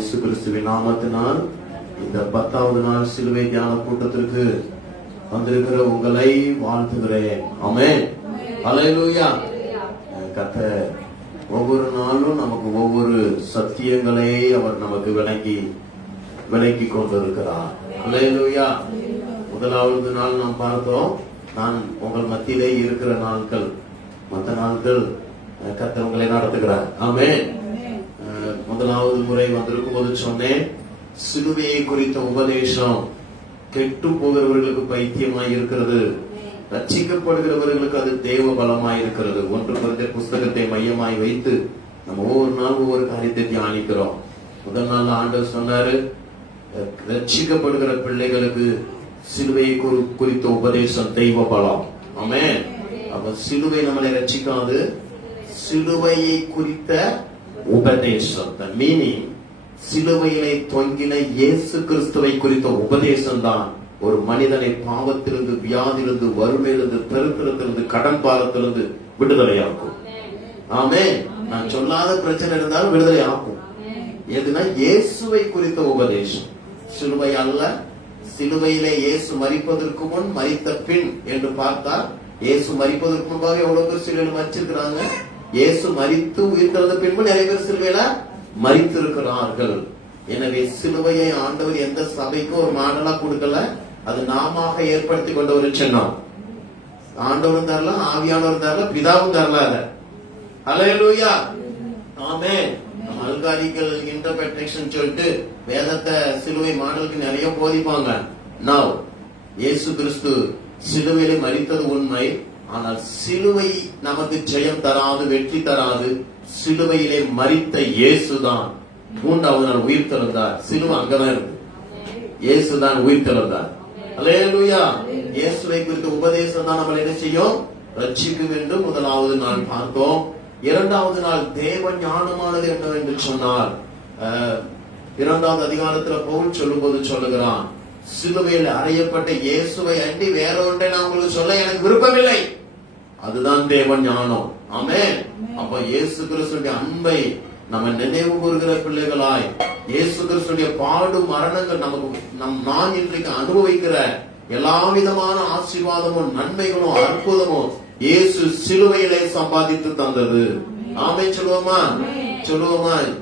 இயேசு கிறிஸ்துவின் நாமத்தினால் இந்த 10வது நாள் சிலுவை தியான கூட்டத்திற்கு வந்திருக்கிற உங்களை வாழ்த்துகிறேன். ஆமென். அல்லேலூயா. கர்த்தர் ஒவ்வொரு நாளும் நமக்கு ஒவ்வொரு சத்தியங்களை அவர் நமக்கு விளக்கி கொண்டிருக்கிறார். அல்லேலூயா. முதலாவது நாள் நாம் பார்த்தோம், நான் உங்கள் மத்தியிலே இருக்கிற நாட்கள், மற்ற நாட்கள் கர்த்தர் உங்களை நடத்துகிறார். ஆமென். முதலாவது முறை வந்திருக்கும் போது சொன்னேன், சிலுவையை குறித்த உபதேசம் கெட்டு போகிறவர்களுக்கு பைத்தியமாய் இருக்கிறது, ரட்சிக்கப்படுகிறவர்களுக்கு அது தேவ பலமாய் இருக்கிறது. 1 கொரிந்தியர் புஸ்தகத்தை மையமாய் வைத்து நம்ம ஒவ்வொரு நாள் ஒவ்வொரு காரியத்தை தியானிக்கிறோம். முதல் நாள் ஆண்டவர் சொன்னாரு, ரட்சிக்கப்படுகிற பிள்ளைகளுக்கு சிலுவையை குறித்த உபதேசம் தெய்வ பலம். ஆமென். அப்ப சிலுவை நம்மளை ரட்சிக்காது, சிலுவையை குறித்த உபதேசம், மீனிங் சிலுவையிலே தொங்கின இயேசு கிறிஸ்துவை குறித்த உபதேசம் தான் ஒரு மனிதனை பாவத்திலிருந்து, வியாதியிலிருந்து, வறுமையிலிருந்து, பெருத்திலிருந்து, கடன் பாரத்திலிருந்து விடுதலையாக்கும். ஆமென். நான் சொல்லாத பிரச்சனை இருந்தாலும் விடுதலை ஆக்கும். எதுனா இயேசுவை குறித்த உபதேசம். சிலுவை அல்ல, சிலுவையிலே இயேசு மரிப்பதற்கு முன், மரித்த பின் என்று பார்த்தால், இயேசு மரிப்பதற்கு முன்பாக எவ்வளவு பேர் சிலுவையில் மரிச்சிருக்கிறாங்க. இயேசு மரித்து உயிர்த்தெழுந்த பின்பு நிறைய பேர் சிலுவையில மரித்திருக்கிறார்கள். எனவே சிலுவையை ஆண்டவர் எந்த சபைக்கும் ஒரு மாடலா கொடுக்கல, அது நாம ஏற்படுத்தி கொண்ட ஒரு சின்னம். ஆண்டவரும் தரல, ஆவியானவரும் தரல, பிதாவும் தரல. அல்லேலூயா. ஆமென். அல்காரிக்கல் இன்டர்பிரேஷன் சொல்லிட்டு வேதத்தை சிலுவை மாடலுக்கு நிறைய போதிப்பாங்க. நவ் இயேசு கிறிஸ்து சிலுவையிலே மரித்தது உண்மை, ஆனால் சிலுவை நமக்கு ஜெயம் தராது, வெற்றி தராது. சிலுவையிலே மரித்த இயேசுதான் 3வது நாள் உயிர் தெழுந்தார். சிலுவை அங்கதான் இருக்கு, இயேசுதான் உயிர் தெழுந்தார். அல்லேலூயா. இயேசுவை குறித்த உபதேசம் தான் நம்மளை என்ன செய்யும், ரட்சிக்கும் என்று முதலாவது நாள் பார்த்தோம். 2வது நாள் தேவ ஞானமானது என்று சொன்னார். 2வது அதிகாரத்துல பவுல் சொல்லும் போது சொல்லுகிறான், சிலுவையில் அறையப்பட்ட இயேசுவை அண்டி வேற ஒன்றை நான் உங்களுக்கு சொல்ல எனக்கு விருப்பமில்லை, அதுதான் தேவ ஞானம். ஆமென். அப்ப இயேசு கிறிஸ்துவின் அன்பை நம்ம நினைவு கூறுகிற பிள்ளைகளாய், இயேசு கிறிஸ்துடைய பாடு மரணங்கள் நமக்கு நான் இன்றைக்கு அனுபவிக்கிற எல்லா விதமான ஆசீர்வாதமும், நன்மைகளும், அற்புதமும் இயேசு சிலுவையிலே சம்பாதித்து தந்தது. ஆமென். சொல்லுவோமா?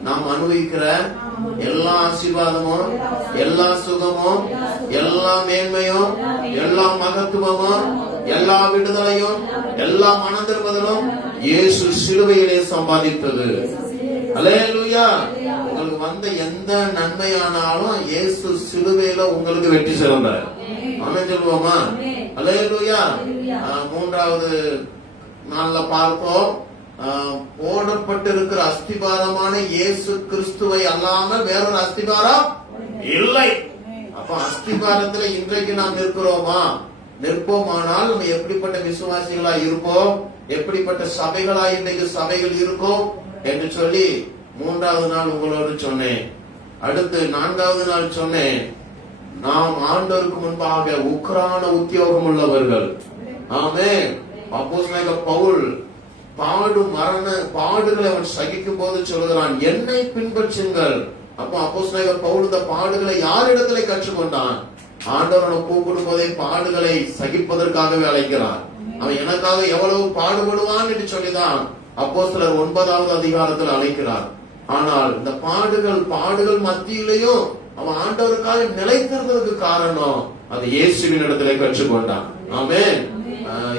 நாம் அனுபவிக்கிற எல்லா ஆசீர்வாதமும், எல்லா சுகமும், எல்லா மேன்மையும், எல்லா மகத்துவமும், எல்லா விடுதலையும், எல்லா மனதிரும்புதலும் இயேசு சிலுவையிலே சம்பாதித்தது. அல்லேலூயா. உங்களுக்கு வந்த எந்த நன்மையானாலும் இயேசு சிலுவையில உங்களுக்கு வெற்றி சிறந்தார். ஆமென். சொல்லுவோமா? அல்லேலூயா. 3வது நாள்ல பார்த்தோம், போடப்பட்டிருக்கிற அஸ்திபாரமான இயேசு கிறிஸ்துவை அல்லாமல் வேறொரு அஸ்திபாரம் இல்லை. அப்ப அஸ்திபாரத்துல இன்றைக்கு நாம் நிற்போமானால் நம்ம எப்படிப்பட்ட விசுவாசிகளா இருப்போம், எப்படிப்பட்ட சபைகளா இன்றைக்கு சபைகள் இருக்கும் என்று சொல்லி 3வது நாள் உங்களோடு சொன்னேன். அடுத்து 4வது நாள் சொன்னேன், நாம் ஆண்டவருக்கு முன்பாக உக்ரான உத்தியோகம் உள்ளவர்கள். ஆமென். அப்போஸ்தலனாகிய பவுல் பாடுகளை அவன் சகிக்கும் போது சொல்கிறான், என்னை பின்பற்றுங்கள். அப்போ அப்போஸ்தலனாகிய பவுல் இந்த பாடுகளை யாரிடத்திலே கற்றுக்கொண்டான்? ஆண்டவரை கூப்பிடும் போதே பாடுகளை சகிப்பதற்காகவே அழைக்கிறான். அவன் எனக்காக எவ்வளவு பாடுபடுவான் என்று சொல்லிதான் அப்போஸ்தலர் 9வது அதிகாரத்தில் அழைக்கிறார். ஆனால் இந்த பாடுகள் மத்தியிலையும் அவன் ஆண்டவருக்காக நிலைத்திருந்ததுக்கு காரணம் அது இயேசுவின் இடத்திலே கற்றுக்கொண்டான். ஆமென்.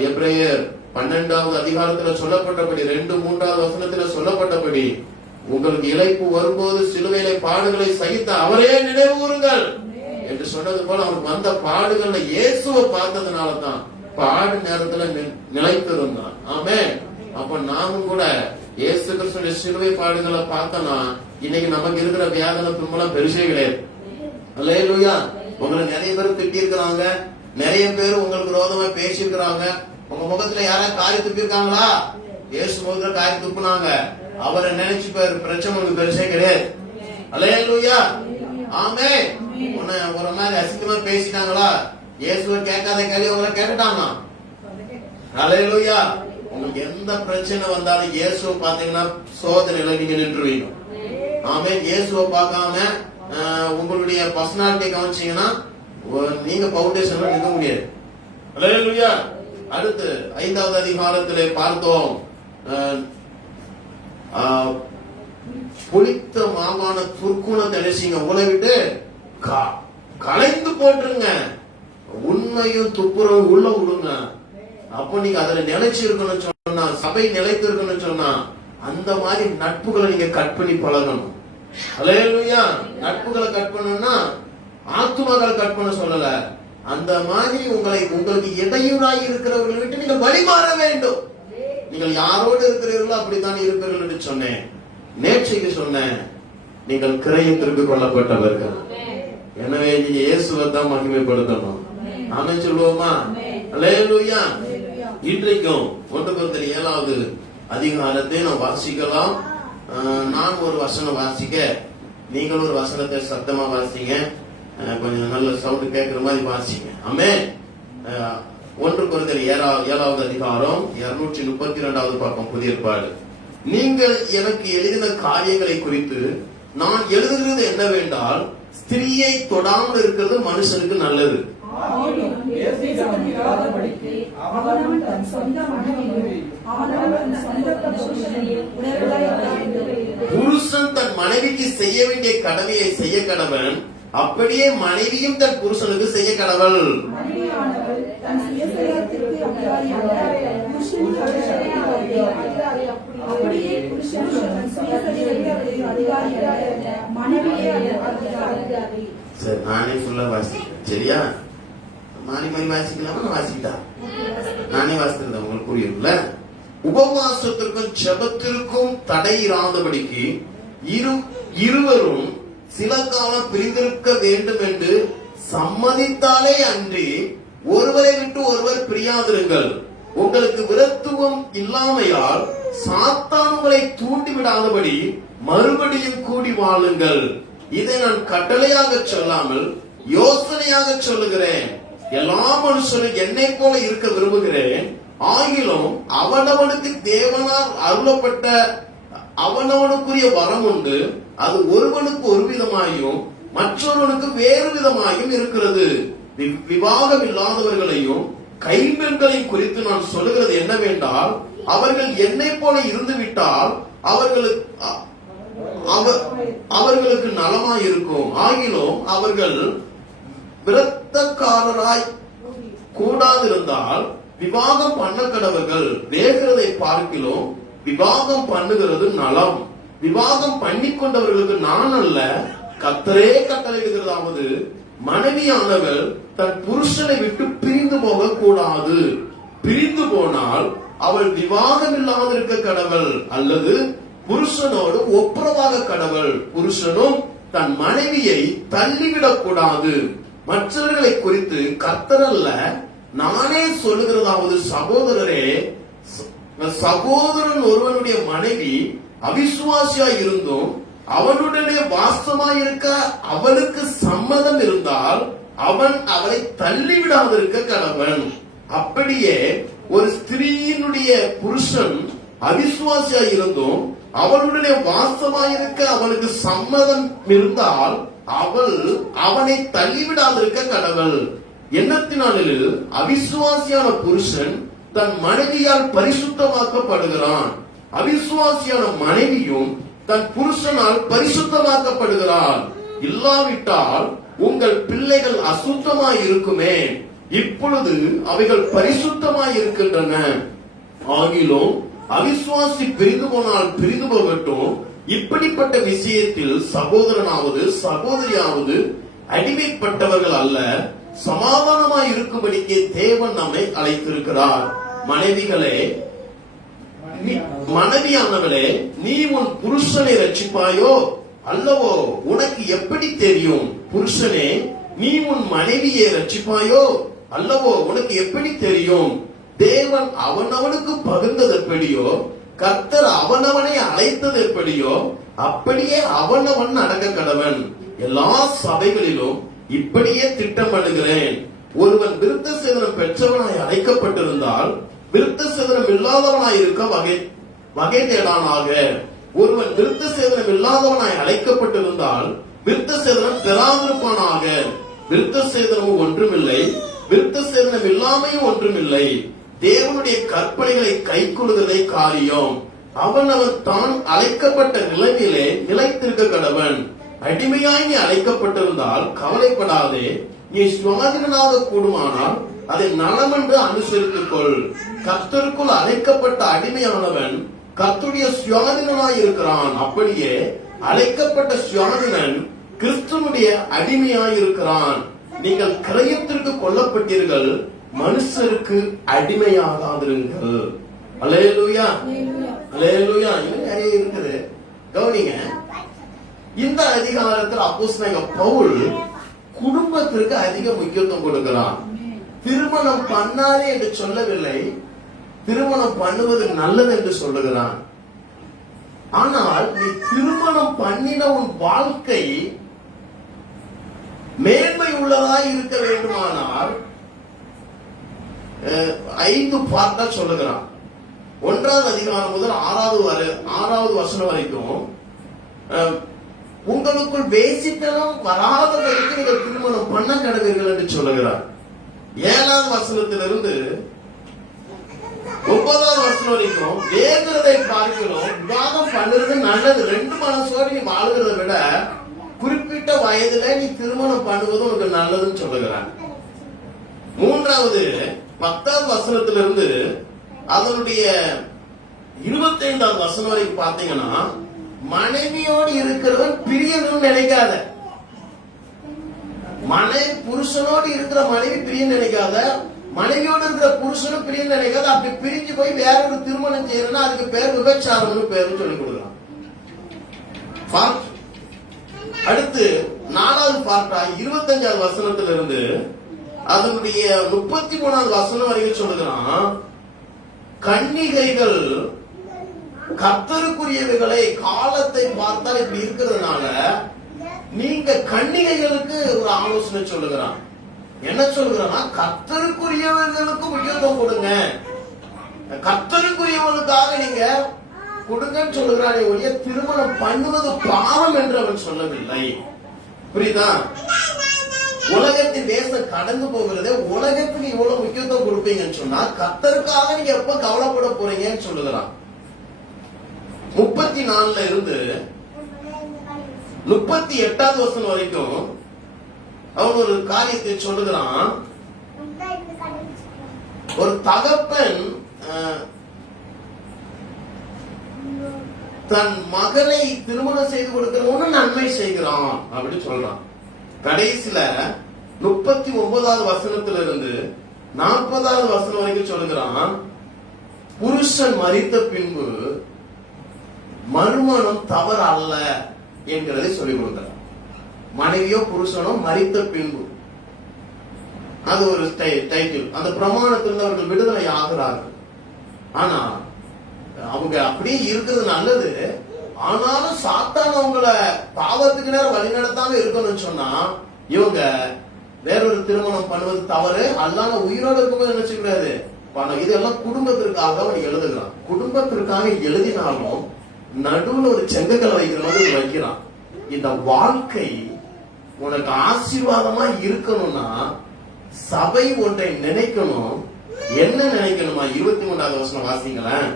எபிரேயர் 12வது அதிகாரத்துல சொல்லப்பட்டபடி, 2-3வது வசனத்துல சொல்லப்பட்டபடி, உங்களுக்கு இளைப்பு வரும்போது சிலுவையிலே பாடுகளை சகித்த அவரே நினைவு கூறுங்கள் என்று சொன்னது போல அவனுக்கு வந்த பாடுகள்ல இயேசுவை பார்த்ததுனாலதான் பாடு நேரத்துல நிலைத்திருந்தான். ஆமென். அப்ப நாமும் கூட இயேசு கிறிஸ்துவின் சிலுவை பாடுகளை பார்த்தோம்னா இன்னைக்கு நமக்கு இருக்கிற வியாதன துன்பம் பெருசே கிடையாது. அல்லேலூயா. உங்களை நிறைய பேர் திட்டி இருக்கிறாங்க, நிறைய பேர் உங்களுக்கு விரோதமா பேசி இருக்கிறாங்க. உங்க முகத்துல யாராவது காரி துப்பி இருக்காங்களா? இயேசு முகத்துல காரி துப்புனாங்க, அவரை நினைச்சு பிரச்சனை உங்களுக்கு பெருசே கிடையாது. அல்லேலூயா. ஆமென். உன்னை ஒரு மாதிரி அசிங்கமா பேசிட்டாங்களா? இயேசுவை கேட்காத கேள்வி உங்களை கேட்டுட்டாங்க. அல்லேலூயா. உங்களுக்கு எந்த பிரச்சனை வந்தாலும் இயேசுவை பாத்தீங்கன்னா சோதனையில நீங்க நின்றுவீங்க. ஆமென். இயேசுவை பார்க்காம உங்களுடைய பர்சனாலிட்டி கவனிச்சீங்கன்னா நீங்க பவுண்டேஷன்ல நிற்க முடியாது. அல்லேலூயா. அடுத்து 5வது அதிகாரத்திலே பார்த்தோம், புளித்த மாவான துர்க்குணத்தை நினைச்சீங்க உங்களை விட்டு கலைந்து போட்டுருங்க, உண்மையும் துப்புரவும் உள்ள விடுங்க. அப்போ நீங்க அதுல நிலைச்சு இருக்கணும்னு சொன்னா, சபை நிலைத்து இருக்கணும்னு சொன்னா, அந்த மாதிரி நட்புகளை நீங்க கட் பண்ணி பழகணும். அல்லேலூயா. நட்புகளை கட் பண்ணணும்னா ஆத்துமாக்களை கட் பண்ண சொல்லல, அந்த மாதிரி உங்களுக்கு இடையூறாய் இருக்கிறவர்களை விட்டு நீங்கள் வழிமாற வேண்டும். நீங்கள் யாரோடு இருக்கிறீர்களோ அப்படித்தான் இருப்பீர்கள் என்று சொன்னேன். நேற்றைக்கு சொன்னேன், நீங்கள் கிரயத்திற்கு கொல்லப்பட்டவர்கள். எனவே நீங்க இயேசுவை தான் மகிமைப்படுத்தணும். ஆமென் சொல்லுவோமா? அல்லேலூயா. இன்றைக்கும் 1 கொரிந்தியர் 7வது அதிகாரத்தை நாம் வாசிக்கலாம். நான் ஒரு வசனம் வாசிக்க, நீங்கள் ஒரு வசனத்தை சத்தமா வாசிங்க, கொஞ்சம் நல்ல சவுண்ட் கேட்கிற மாதிரி வாசிங்க. ஆமென். 1 கொரிந்தியர் 7வது அதிகாரம் 232வது பக்கம், புதிய ஏற்பாடு. நீங்கள் எனக்கு எழுதின காரியங்களை குறித்து நான் எழுதுகிறது என்னவென்றால், ஸ்திரீயை தொடாமல் இருக்கிறது மனுஷனுக்கு நல்லது. புருஷன் தன் மனைவிக்கு செய்ய வேண்டிய கடமையை செய்ய கடவன், அப்படியே மனைவியும் தன் புருஷனுக்கு செய்ய கடவள். சரி, நானே ஃபுல்லா வாசிக்கிறேன். சரியா? மாறி மாறி வாசிக்கலாமா? வாசிக்கிட்டா நானே வாசிக்கிறேன், உங்களுக்கு புரியும்ல? உபவாசத்திற்கும் ஜெபத்திற்கும் தடை இராதபடிக்கு இருவரும் சில காலம் பிரிந்திருக்க வேண்டும் என்று சம்மதித்தாலே அன்றி ஒருவரை விட்டு ஒருவர் பிரியாதிருங்கள். உங்களுக்கு விரத்துவம் இல்லாமையால் சாத்தான் உங்களை தூண்டிவிடாதபடி மறுபடியும் கூடி வாழுங்கள். இதை நான் கட்டளையாக சொல்லாமல் யோசனையாக சொல்லுகிறேன். எல்லா மனுஷரும் என்னை போல இருக்க விரும்புகிறேன். ஆகிலும் அவனவனுக்கு தேவனால் அருளப்பட்ட அவனவனுக்குரிய வரம் உண்டு. அது ஒருவனுக்கு ஒரு விதமாயும் மற்றொருவனுக்கு வேறு விதமாயும் இருக்கிறது. விவாகம் இல்லாதவர்களையும் கைம்பெண்களையும் குறித்து நான் சொல்லுகிறது என்னவென்றால், அவர்கள் என்னை போல இருந்து விட்டால் அவர்களுக்கு நலமாய் இருக்கும். ஆகிலும் அவர்கள் விரத்தக்காரராய் கூடாதிருந்தால் விவாகம் பண்ண கடவர்கள். வேகிறதை பார்க்கிலும் விவாகம் பண்ணுகிறது நலம். விவாகம் பண்ணி கொண்டவர்களுக்கு நான் அல்ல, கர்த்தரே கட்டளையிடுகிறதாவது, மனைவியானவள் தன் புருஷனை விட்டு பிரிந்து போக கூடாது. பிரிந்து போனால் அவள் விவாகம் இல்லாதிருக்க கடவள், அல்லது புருஷனோடு ஒப்புரவாக கடவள். புருஷனும் தன் மனைவியை தள்ளிவிடக் கூடாது. மற்றவர்களை குறித்து கர்த்தர் அல்ல, நானே சொல்லுகிறதாவது, சகோதரரே, சகோதரன் ஒருவனுடைய மனைவி அவிசுவாசியாய் இருந்தும் அவனுடைய வாசமாயிருக்க அவளுக்கு சம்மதம் இருந்தால் அவன் அவளை தள்ளிவிடாதிருக்க கடவன். அப்படியே ஒரு ஸ்திரீயினுடைய புருஷன் அவிசுவாசியாய் இருந்தும் அவளுடைய வாசமாயிருக்க அவனுக்கு சம்மதம் இருந்தால் அவள் அவனை தள்ளிவிடாதிருக்க கடவள். எண்ணத்தினாலில் அவிசுவாசியான புருஷன் தன் மனைவியால் பரிசுத்தமாக்கப்படுகிறான். அவிசுவாசியான மனைவியும் தன் புருஷனால் பரிசுத்தமாக்கப்படுகிறாள். இல்லாவிட்டால் உங்கள் பிள்ளைகள் அசுத்தமாய் இருக்குமே, இப்பொழுது அவைகள் பரிசுத்தமாய் இருக்கின்றன. ஆகிலும் அவிசுவாசி பிரிந்து போனால் பிரிந்து போகட்டும். இப்படிப்பட்ட விஷயத்தில் சகோதரனாவது சகோதரியாவது அடிமைப்பட்டவர்கள் அல்ல, சமாதானமாய் இருக்கும்படிக்கு தேவன் நம்மை அழைத்திருக்கிறார். மனைவியானவளே, நீ உன் புருஷனை ரட்சிப்பாயோ அல்லவோ உனக்கு எப்படி தெரியும்? புருஷனே, நீ உன் மனைவியை ரட்சிப்பாயோ அல்லவோ உனக்கு எப்படி தெரியும்? தேவன் அவனவனுக்கு பகிர்ந்தது எப்படியோ, கர்த்தர் அவனவனை அழைத்தது எப்படியோ, அப்படியே அவனவன் நடக்க கடவன். எல்லா சபைகளிலும் இப்படியே திட்டம் பண்ணுகிறேன். ஒருவன் விருத்த சேதனம் பெற்றவனாய் அழைக்கப்பட்டிருந்தால் விருத்த சேதனம் இல்லாதவனாய் இருக்க வகை தேடானாக. ஒருவன் விருத்த சேதனம் இல்லாதவனாய் அழைக்கப்பட்டிருந்தால் விருத்த சேதனம் பெறாதிருப்பானாக. விருத்த சேதனமும் ஒன்றுமில்லை, விருத்த சேதனம் இல்லாமையும் ஒன்றுமில்லை. தேவனுடைய கற்பனைகளை கைக்கொள்ளுதலை காரியம். அவன் தான் அழைக்கப்பட்ட நிலையிலே நிலைத்திருக்க கடவன். அடிமையாய் நீ அழைக்கப்பட்டிருந்தால் கவலைப்படாதே. நீ சுவாதீனாக கூடுமானால் அதை நலம் என்று அனுசரித்துக் கொள். கர்த்தருக்குள் அழைக்கப்பட்ட அடிமையானவன் கர்த்தருடைய சுயாதீனனாய் இருக்கிறான். அப்படியே அழைக்கப்பட்ட சுயாதீனன் கிறிஸ்துவனுடைய அடிமையாய் இருக்கிறான். நீங்கள் கிரயத்திற்கு கொல்லப்பட்டீர்கள், மனுஷருக்கு அடிமையாகாதிருங்கள். அல்லேலூயா, அல்லேலூயா. இன்னும் நிறைய இருக்குது, கவனிங்க. இந்த அதிகாரத்தில் அப்போஸ்தலனாகிய பவுல் குடும்பத்திற்கு அதிக முக்கியத்துவம் கொடுக்கிறான். திருமணம் பண்ணாதே என்று சொல்லவில்லை, திருமணம் பண்ணுவது நல்லது என்று சொல்லுகிறான். ஆனால் நீ திருமணம் பண்ணின உன் வாழ்க்கை மேன்மை உள்ளதாய் இருக்க வேண்டுமானால் 5 பார்ட்டா சொல்லுகிறான். 1ஆவது அதிகாரம் முதல் 6வது வசனம் வரைக்கும் உங்களுக்குள் வேசித்தனம் வராதவருக்கு நீங்கள் திருமணம் பண்ண கடவீர்கள் என்று சொல்லுகிறார். 7வது வசனத்திலிருந்து 9வது வசனம் வரைக்கும் வேகிறதை பார்க்கிறோம், விவாதம் பண்ணுறது நல்லது. 2 மனசோடு நீ வாழ்கிறத விட குறிப்பிட்ட வயதுல நீ திருமணம் பண்ணுவது உனக்கு நல்லதுன்னு சொல்லுகிறான். 3வது 10வது வசனத்திலிருந்து அதனுடைய 25வது வசனம் வரைக்கும் பாத்தீங்கன்னா, மனைவியோடு இருக்கிறவன் பிரியணும்னு நினைக்காத. புருஷனோடு இருக்கிற மனைவி பிரிய நினைக்காத, மனைவியோடு இருக்கிற புருஷனும் பிரிய நினைக்காத. அப்படி பிரிஞ்சு போய் வேற ஒரு திருமணம் செய்யறதுன்னா அதுக்கு பேர் விபச்சாரம்னு பேரு சொல்லி கொடுக்கலாம். அடுத்து 4வது பார்ட்டா 25வது வசனத்திலிருந்து அதனுடைய 33வது வசனம் வரைக்கும் சொல்லுகிறான், கன்னிகைகள் கர்த்தருக்குரியவைகளை காலத்தை பார்த்தால் இப்படி இருக்கிறதுனால நீங்க கன்னிகைகளுக்கு ஒரு ஆலோசனை சொல்லுகிறான். என்ன சொல்லுகிறான்னா, கர்த்தருக்குரியவர்களுக்கு முக்கியத்துவம் கொடுங்க, கர்த்தருக்குரியவர்களுக்காக நீங்க கொடுங்கன்னு சொல்லுகிறானே ஒழிய திருமணம் பண்ணுவது பாவம் என்று அவன் சொல்லவில்லை. புரியுதா? உலகத்தின் தேசம் கடந்து போகிறதே உலகத்துக்கு இவ்வளவு முக்கியத்துவம் கொடுப்பீங்கன்னு சொன்னா கர்த்தருக்காக நீங்க எப்ப கவலைப்பட போறீங்கன்னு சொல்லுகிறான். 34ல இருந்து 38வது வசனம் வரைக்கும் அவன் ஒரு காரியத்தை சொல்லுகிறான். ஒரு தகப்பன் தன் மகனை திருமணம் செய்து கொடுக்கிறவனு நன்மை செய்கிறான் அப்படின்னு சொல்றான். கடைசியில 39வது வசனத்திலிருந்து 40வது வசனம் வரைக்கும் சொல்லுகிறான், புருஷன் மரித்த பின்பு மறுமணம் தவறு அல்ல என்கிறதை சொல்லிக் கொடுக்கிறார். மனைவியோ புருஷனோ மரித்த பின்பு, அது ஒரு டைட்டில். அந்த பிரமாணத்திலிருந்து அவர்கள் விடுதலை ஆகிறார்கள். ஆனா அவங்க அப்படியே இருக்கிறது நல்லது. ஆனாலும் சாத்தான் அவங்களை பாவத்துக்கு நேரம் வழி நடத்தாம இருக்கணும்னு சொன்னா இவங்க வேறொரு திருமணம் பண்ணுவது தவறு. அல்லாம உயிரோடு இருக்கும்போது நினைச்சுக்கூடாது. இதெல்லாம் குடும்பத்திற்காக அவன் எழுதுகிறான். குடும்பத்திற்காக எழுதினாலும் நடுவுல ஒரு செங்கக்கல் வைக்கிற மாதிரி வைக்கிறான். இந்த வாழ்க்கை உனக்கு ஆசீர்வாதமா இருக்கணும்னா சபை ஒன்றை நினைக்கணும். என்ன நினைக்கணுமா? 23வது வசனம் வாசிங்களேன்.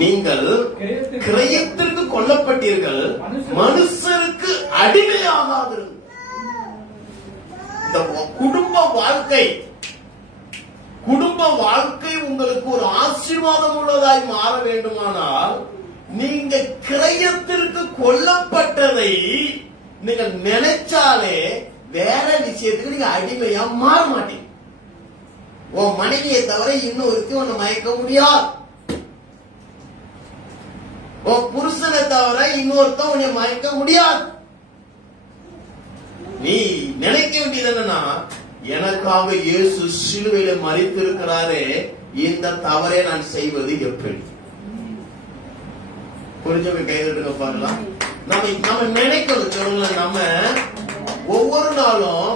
நீங்கள் கிரயத்திற்கு கொல்லப்பட்டீர்கள், மனுஷருக்கு அடிமையாகாதிருங்கள். இந்த குடும்ப வாழ்க்கை உங்களுக்கு ஒரு ஆசீர்வாதம் உள்ளதாய் மாற வேண்டுமானால் நீங்க கிரயத்திற்கு கொல்லப்பட்டதை நீங்கள் நினைச்சாலே வேற விஷயத்துக்கு நீங்க அடிமையா மாற மாட்டீங்க. உன் மனைவியை தவிர இன்னொருக்கு உன்னை மயக்க முடியாது. உன் புருஷனை தவிர இன்னொருத்த உன்னை மயக்க முடியாது. நீ நினைக்க வேண்டியது என்னன்னா, எனக்காக இயேசு சிலுவையில மரித்திருக்கிறாரே, இந்த தவறை நான் செய்வது எப்படி? புரிஞ்சவங்க கைதட்டுங்க பார்க்கலாம். நம்ம நினைக்கணும். சொல்லுங்க, நம்ம ஒவ்வொரு நாளும்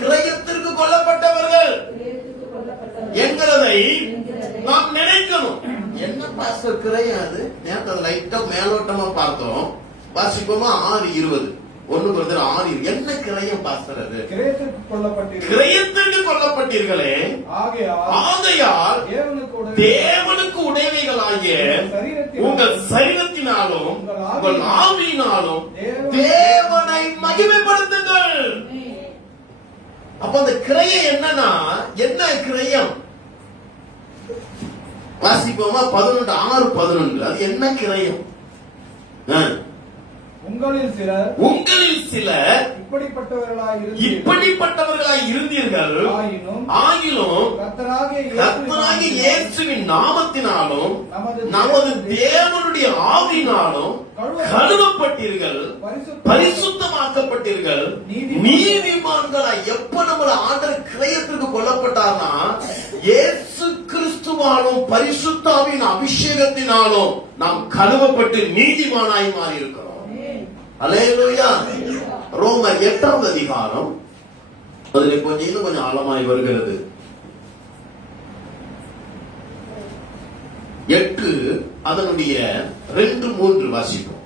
கிரயத்திற்கு கொல்லப்பட்டவர்கள் என்கிறதை நாம் நினைக்கணும். என்னப்பா பாஸ்டர் கிரயம் அது? நேரத்தை லைட்டா மேலோட்டமா பார்த்தோம். வாசிப்போமா? 6:20. 1 Corinthians 6. என்ன கிரயம் பாஸ்டர் அது? கிரயத்திற்கு கொல்லப்பட்டீர்களே, ஆகையால் தேவனுக்கு உடையவைகளாகிய உங்கள் சரீரத்தினாலும் உங்கள் ஆவியினாலும் தேவனை மகிமைப்படுத்துங்கள். அப்ப அந்த கிரயம் என்னன்னா, என்ன கிரயம்? வாசிப்போமா? 11:6-11. அது என்ன கிரயம்? உங்களில் சிலர் இப்படிப்பட்டவர்களாய் இருந்தீர்கள். ஆகிலும் கர்த்தராகிய இயேசுவின் நாமத்தினாலும் நமது தேவனுடைய ஆவியினாலும் கழுவப்பட்டீர்கள், பரிசுத்தமாக்கப்பட்டீர்கள், நீதிமான்களாய். எப்ப நம்மள ஆண்டவர் கிரயத்திற்கு கொல்லப்பட்டார்னா, இயேசு கிறிஸ்துவாலும் பரிசுத்தாவின் அபிஷேகத்தினாலும் நாம் கழுவப்பட்டு நீதிமானாய் மாறி இருக்கிறோம். அல்லேலூயா. ரோமர் 8வது அதிகாரம் அதிலே கொஞ்சம் ஆழமாய் வருகிறது. 8 அதனுடைய 2-3 வாசிப்போம்.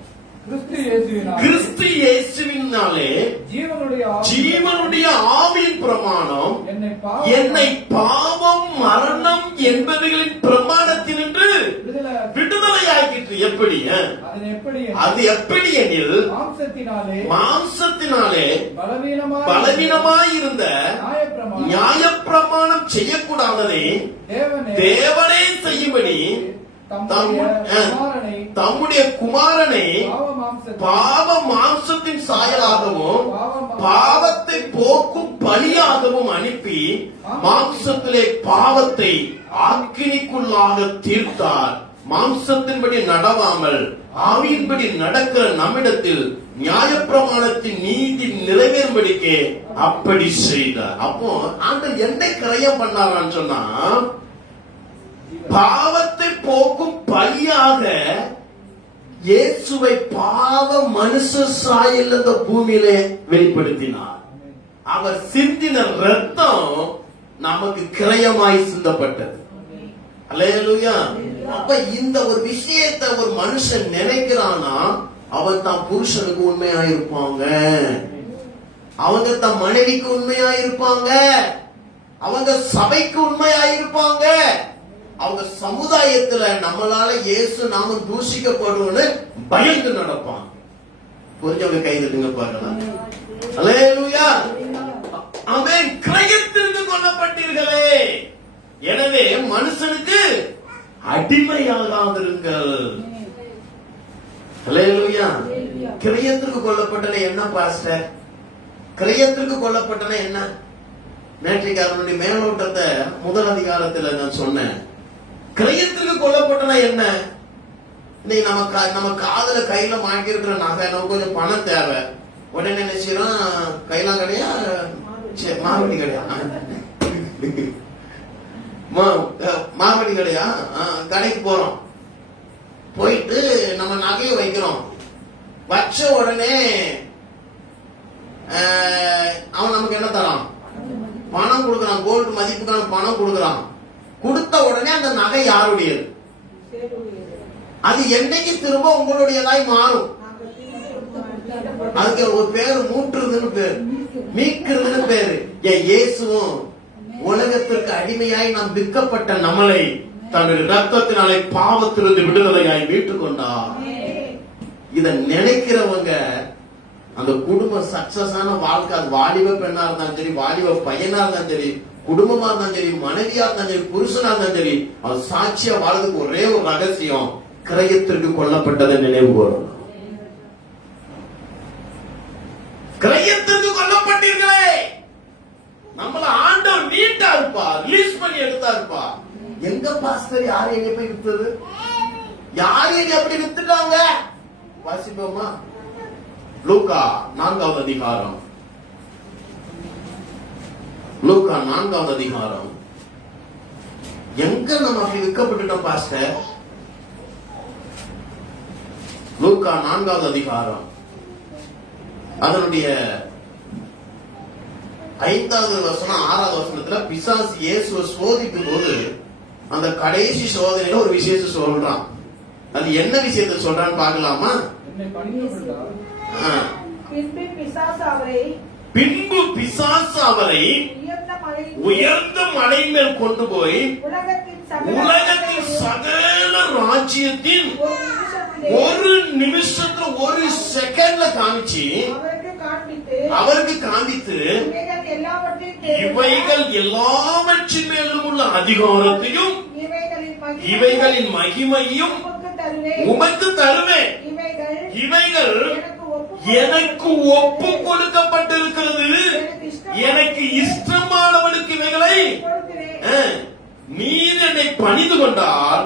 கிறிஸ்து இயேசுவினாலே ஜீவனுடைய ஆவியின் பிரமாணம் என்னை பாவம் மரணம் என்பவைகளின் பிரமாணத்தினின்று விடுதலையாக்கிற்று. எப்படி? அது எப்படி எனில், மாம்சத்தினாலே பலவீனமாயிருந்த நியாயப்பிரமாணம் செய்யக்கூடாததை தேவனே செய்யும்படி தம்முடைய குமாரனை பாவ மாம்சத்தின் சாயலாகவும் பாவத்தை போக்கும் பலியாகவும் அனுப்பி மாம்சத்திலே பாவத்தை ஆக்கினிக்குள்ளாக தீர்த்தார். மாம்சத்தின்படி நடவாமல் ஆவியின்படி நடக்கிற நம்மிடத்தில் நியாயப்பிரமாணத்தின் நீதி நிறைவேறும்படிக்கே அப்படி செய்தார். அப்போ ஆண்டவர் என்னை கிரயம் பண்ணாரான்னு சொன்னா, பாவத்தை போக்கும் பலியாக இயேசுவை பாவ மனுஷ சாயல் இந்த பூமியிலே வெளிப்படுத்தினார். அவர் சிந்தின ரத்தம் நமக்கு கிரயமாய் சிந்தப்பட்டது. அல்லேலூயா. அப்ப இந்த ஒரு விஷயத்தை ஒரு மனுஷன் நினைக்கிறானா, அவன் தான் புருஷனுக்கு உண்மையா இருப்பாங்க, அவங்க தன் மனைவிக்கு உண்மையா இருப்பாங்க, அவங்க சபைக்கு உண்மையா இருப்பாங்க, அவங்க சமுதாயத்துல நம்மளால இயேசு நாமம் தூஷிக்கப்படும்னு பயந்து நடப்பான். புரிஞ்சவங்க கை தட்டுங்க பார்க்கலாம். அல்லேலூயா. ஆமென். கிரயத்திற்கு கொல்லப்பட்டீர்களே, எனவே மனுஷனுக்கு அடிமையாகாதிருங்கள். அல்லேலூயா. கிரயத்திற்கு கொல்லப்பட்டன என்ன பாஸ்டர்? கிரயத்திற்கு கொல்லப்பட்டன என்ன? நேற்றைக்கு அதனுடைய மேலோட்டத்தை முதல் அதிகாரத்துல நான் சொன்னேன். கிரயத்திற்கு கொல்லப்பட்டன என்ன? இன்னைக்கு நம்ம காதுல கையில மாட்டி இருக்கிற நகை, நமக்கு கொஞ்சம் பணம் தேவை. உடனே என்ன செய்யறோம்? கையெல்லாம் கிடையா, மாவடி கிடையா, மாவடி கடையா, கடைக்கு போறோம். போயிட்டு நம்ம நகையை வைக்கிறோம். வச்ச உடனே அவன் நமக்கு என்ன தரான்? பணம் கொடுக்கறான். கோல்டு மதிப்புக்கான பணம் கொடுக்கறான். கொடுத்த உடனே அந்த நகை யாருடையது? அது என்னைக்கு திரும்ப உங்களுடையதாய் மாறும்? அதுக்கு ஒரு பேரு மூட்டுறதுன்னு பேரு, மீட்கிறதுன்னு பேரு. இயேசுவும் உலகத்திற்கு அடிமையாய் நாம் விற்கப்பட்ட நம்மளை தன்னுடைய ரத்தத்தினாலே பாவத்திலிருந்து விடுதலையாய் மீட்டுக் கொண்டார். இத நினைக்கிறவங்க அந்த குடும்ப சக்சஸான வாழ்க்கை, அது வாலிப பெண்ணா இருந்தாலும் சரி, வாலிப பையனா இருந்தாலும் சரி, குடும்பமா இருந்தாலும் சரி, மனைவியா இருந்தாலும் சரி, புருஷனா இருந்தாலும் சரி, அவர் சாட்சியா வாழ்றதுக்கு ஒரே ஒரு ரகசியம், கிரயத்திற்கு கொல்லப்பட்டதை நினைவு கூறணும். கிரயத்திற்கு கொல்லப்பட்டீர்களே, நம்மள ஆண்டவர் நீட்டா இருப்பா, ரிலீஸ் பண்ணி எடுத்தா இருப்பா. எங்க பாஸ்டர் யாரு என்னை போய் வித்தது? யாரு என்னை அப்படி வித்துட்டாங்க? வாசிப்போமா? லூக்கா 4வது அதிகாரம். லூக்கா 4வது அதிகாரம். எங்க நம்ம அப்படி விற்கப்பட்டுட்டோம் பாஸ்டர்? லூக்கா 4வது அதிகாரம் அதனுடைய 5வது வசனம் 6வது வசனத்துல பிசாசு இயேசுவை சோதிக்கும் போது அந்த கடைசி சோதனையில ஒரு விஷயத்தை சொல்றான். அது என்ன விஷயத்தை சொல்றான்னு பார்க்கலாமா? பின்பு பிசாசு அவரை உயர்ந்த மலை மேல் கொண்டு போய் உலகத்தின் சகல ராஜ்யத்தின் ஒரு நிமிஷத்துல ஒரு செகண்ட்ல அவருக்கு காண்பித்து இவைகள் எல்லாவற்றின் மேலும் உள்ள அதிகாரத்தையும் இவைகளின் மகிமையும் உமக்கு தருவேன். இவைகள் எனக்கு ஒப்பு கொடுக்கப்பட்டிருக்கிறது. எனக்கு இஷ்டமானவனுக்கு இவைகளை நீர் என்னை பணிந்து கொண்டால்